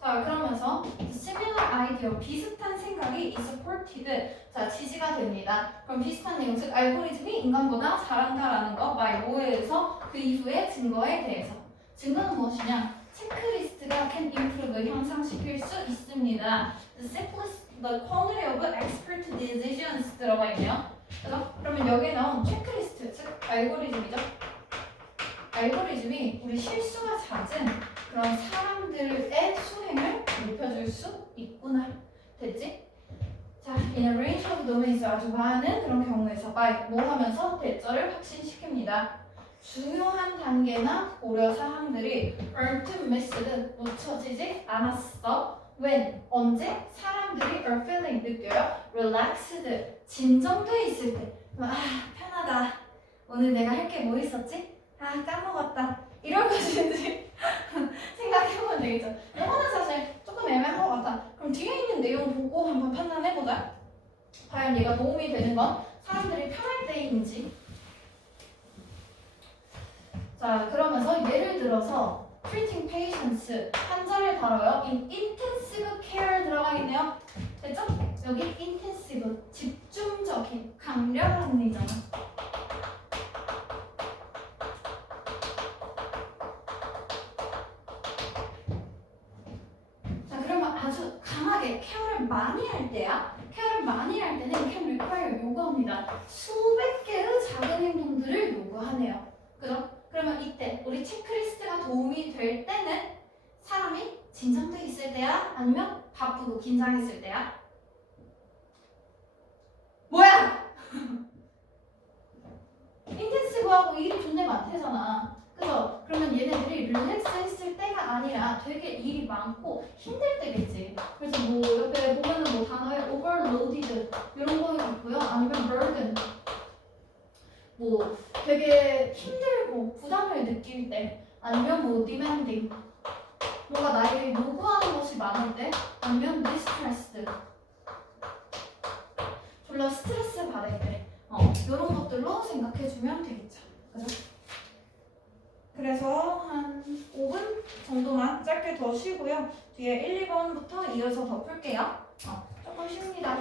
자, 그러면서 similar idea, 비슷한 생각이 is supported, 자, 지지가 됩니다. 그럼 비슷한 내용, 즉 알고리즘이 인간보다 잘한다라는 거 by 뭐에서 그 이후에 증거에 대해서. 증거는 무엇이냐? 체크리스트가 can improve 향상시킬 수 있습니다. The quality of expert decisions 들어가 있네요. 그래서 그러면 여기에 나온 체크리스트, 즉 알고리즘이죠. 알고리즘이 우리 실수가 잦은 그런 사람들의 수행을 높여줄 수 있구나. 됐지? 자, in a range of domains 아주 많은 그런 경우에서 by 뭐 하면서 대절을 확신시킵니다. 중요한 단계나 고려 사항들이 aren't missed 놓쳐지지 않았어. when 언제 사람들이 are feeling 느껴요 relaxed 진정돼 있을 때. 편하다. 오늘 내가 할 게 뭐 있었지? 까먹었다. 이런 것인지 생각해보면 되겠죠. 이거는 사실 조금 애매한 것 같아. 그럼 뒤에 있는 내용 보고 한번 판단해보자. 과연 얘가 도움이 되는 건 사람들이 편할 때인지. 자, 그러면서 예를 들어서 treating patients 환자를 다뤄요. in intensive care 들어가 있네요. 됐죠? 여기 intensive 집중적인 강렬한 의미잖아. 자, 그러면 아주 강하게 케어를 많이 할 때야. 케어를 많이 할 때는 can require 요구합니다. 수백 개의 작은 행동들을 요구하네요. 그죠? 그러면 이때 우리 체크리스트가 도움이 될 때는 사람이 진정돼 있을 때야? 아니면 바쁘고 긴장했을 때야? 뭐야! 인텐시브하고 일이 존내 많대잖아. 그죠? 그러면 얘네들이 릴렉스 했을 때가 아니라 되게 일이 많고 힘들 때겠지. 그래서 뭐 옆에 보면은 뭐 단어에 overloaded 이런 거 있고요. 아니면 burden 뭐 되게 힘들고 부담을 느낄 때, 아니면 뭐 demanding 뭔가 나에게 요구하는 것이 많을 때, 아니면 distressed 졸라 스트레스 받을 때, 이런 것들로 생각해주면 되겠죠. 그죠? 그래서 한 5분 정도만 짧게 더 쉬고요. 뒤에 1, 2번부터 이어서 더 풀게요. 조금 쉽니다.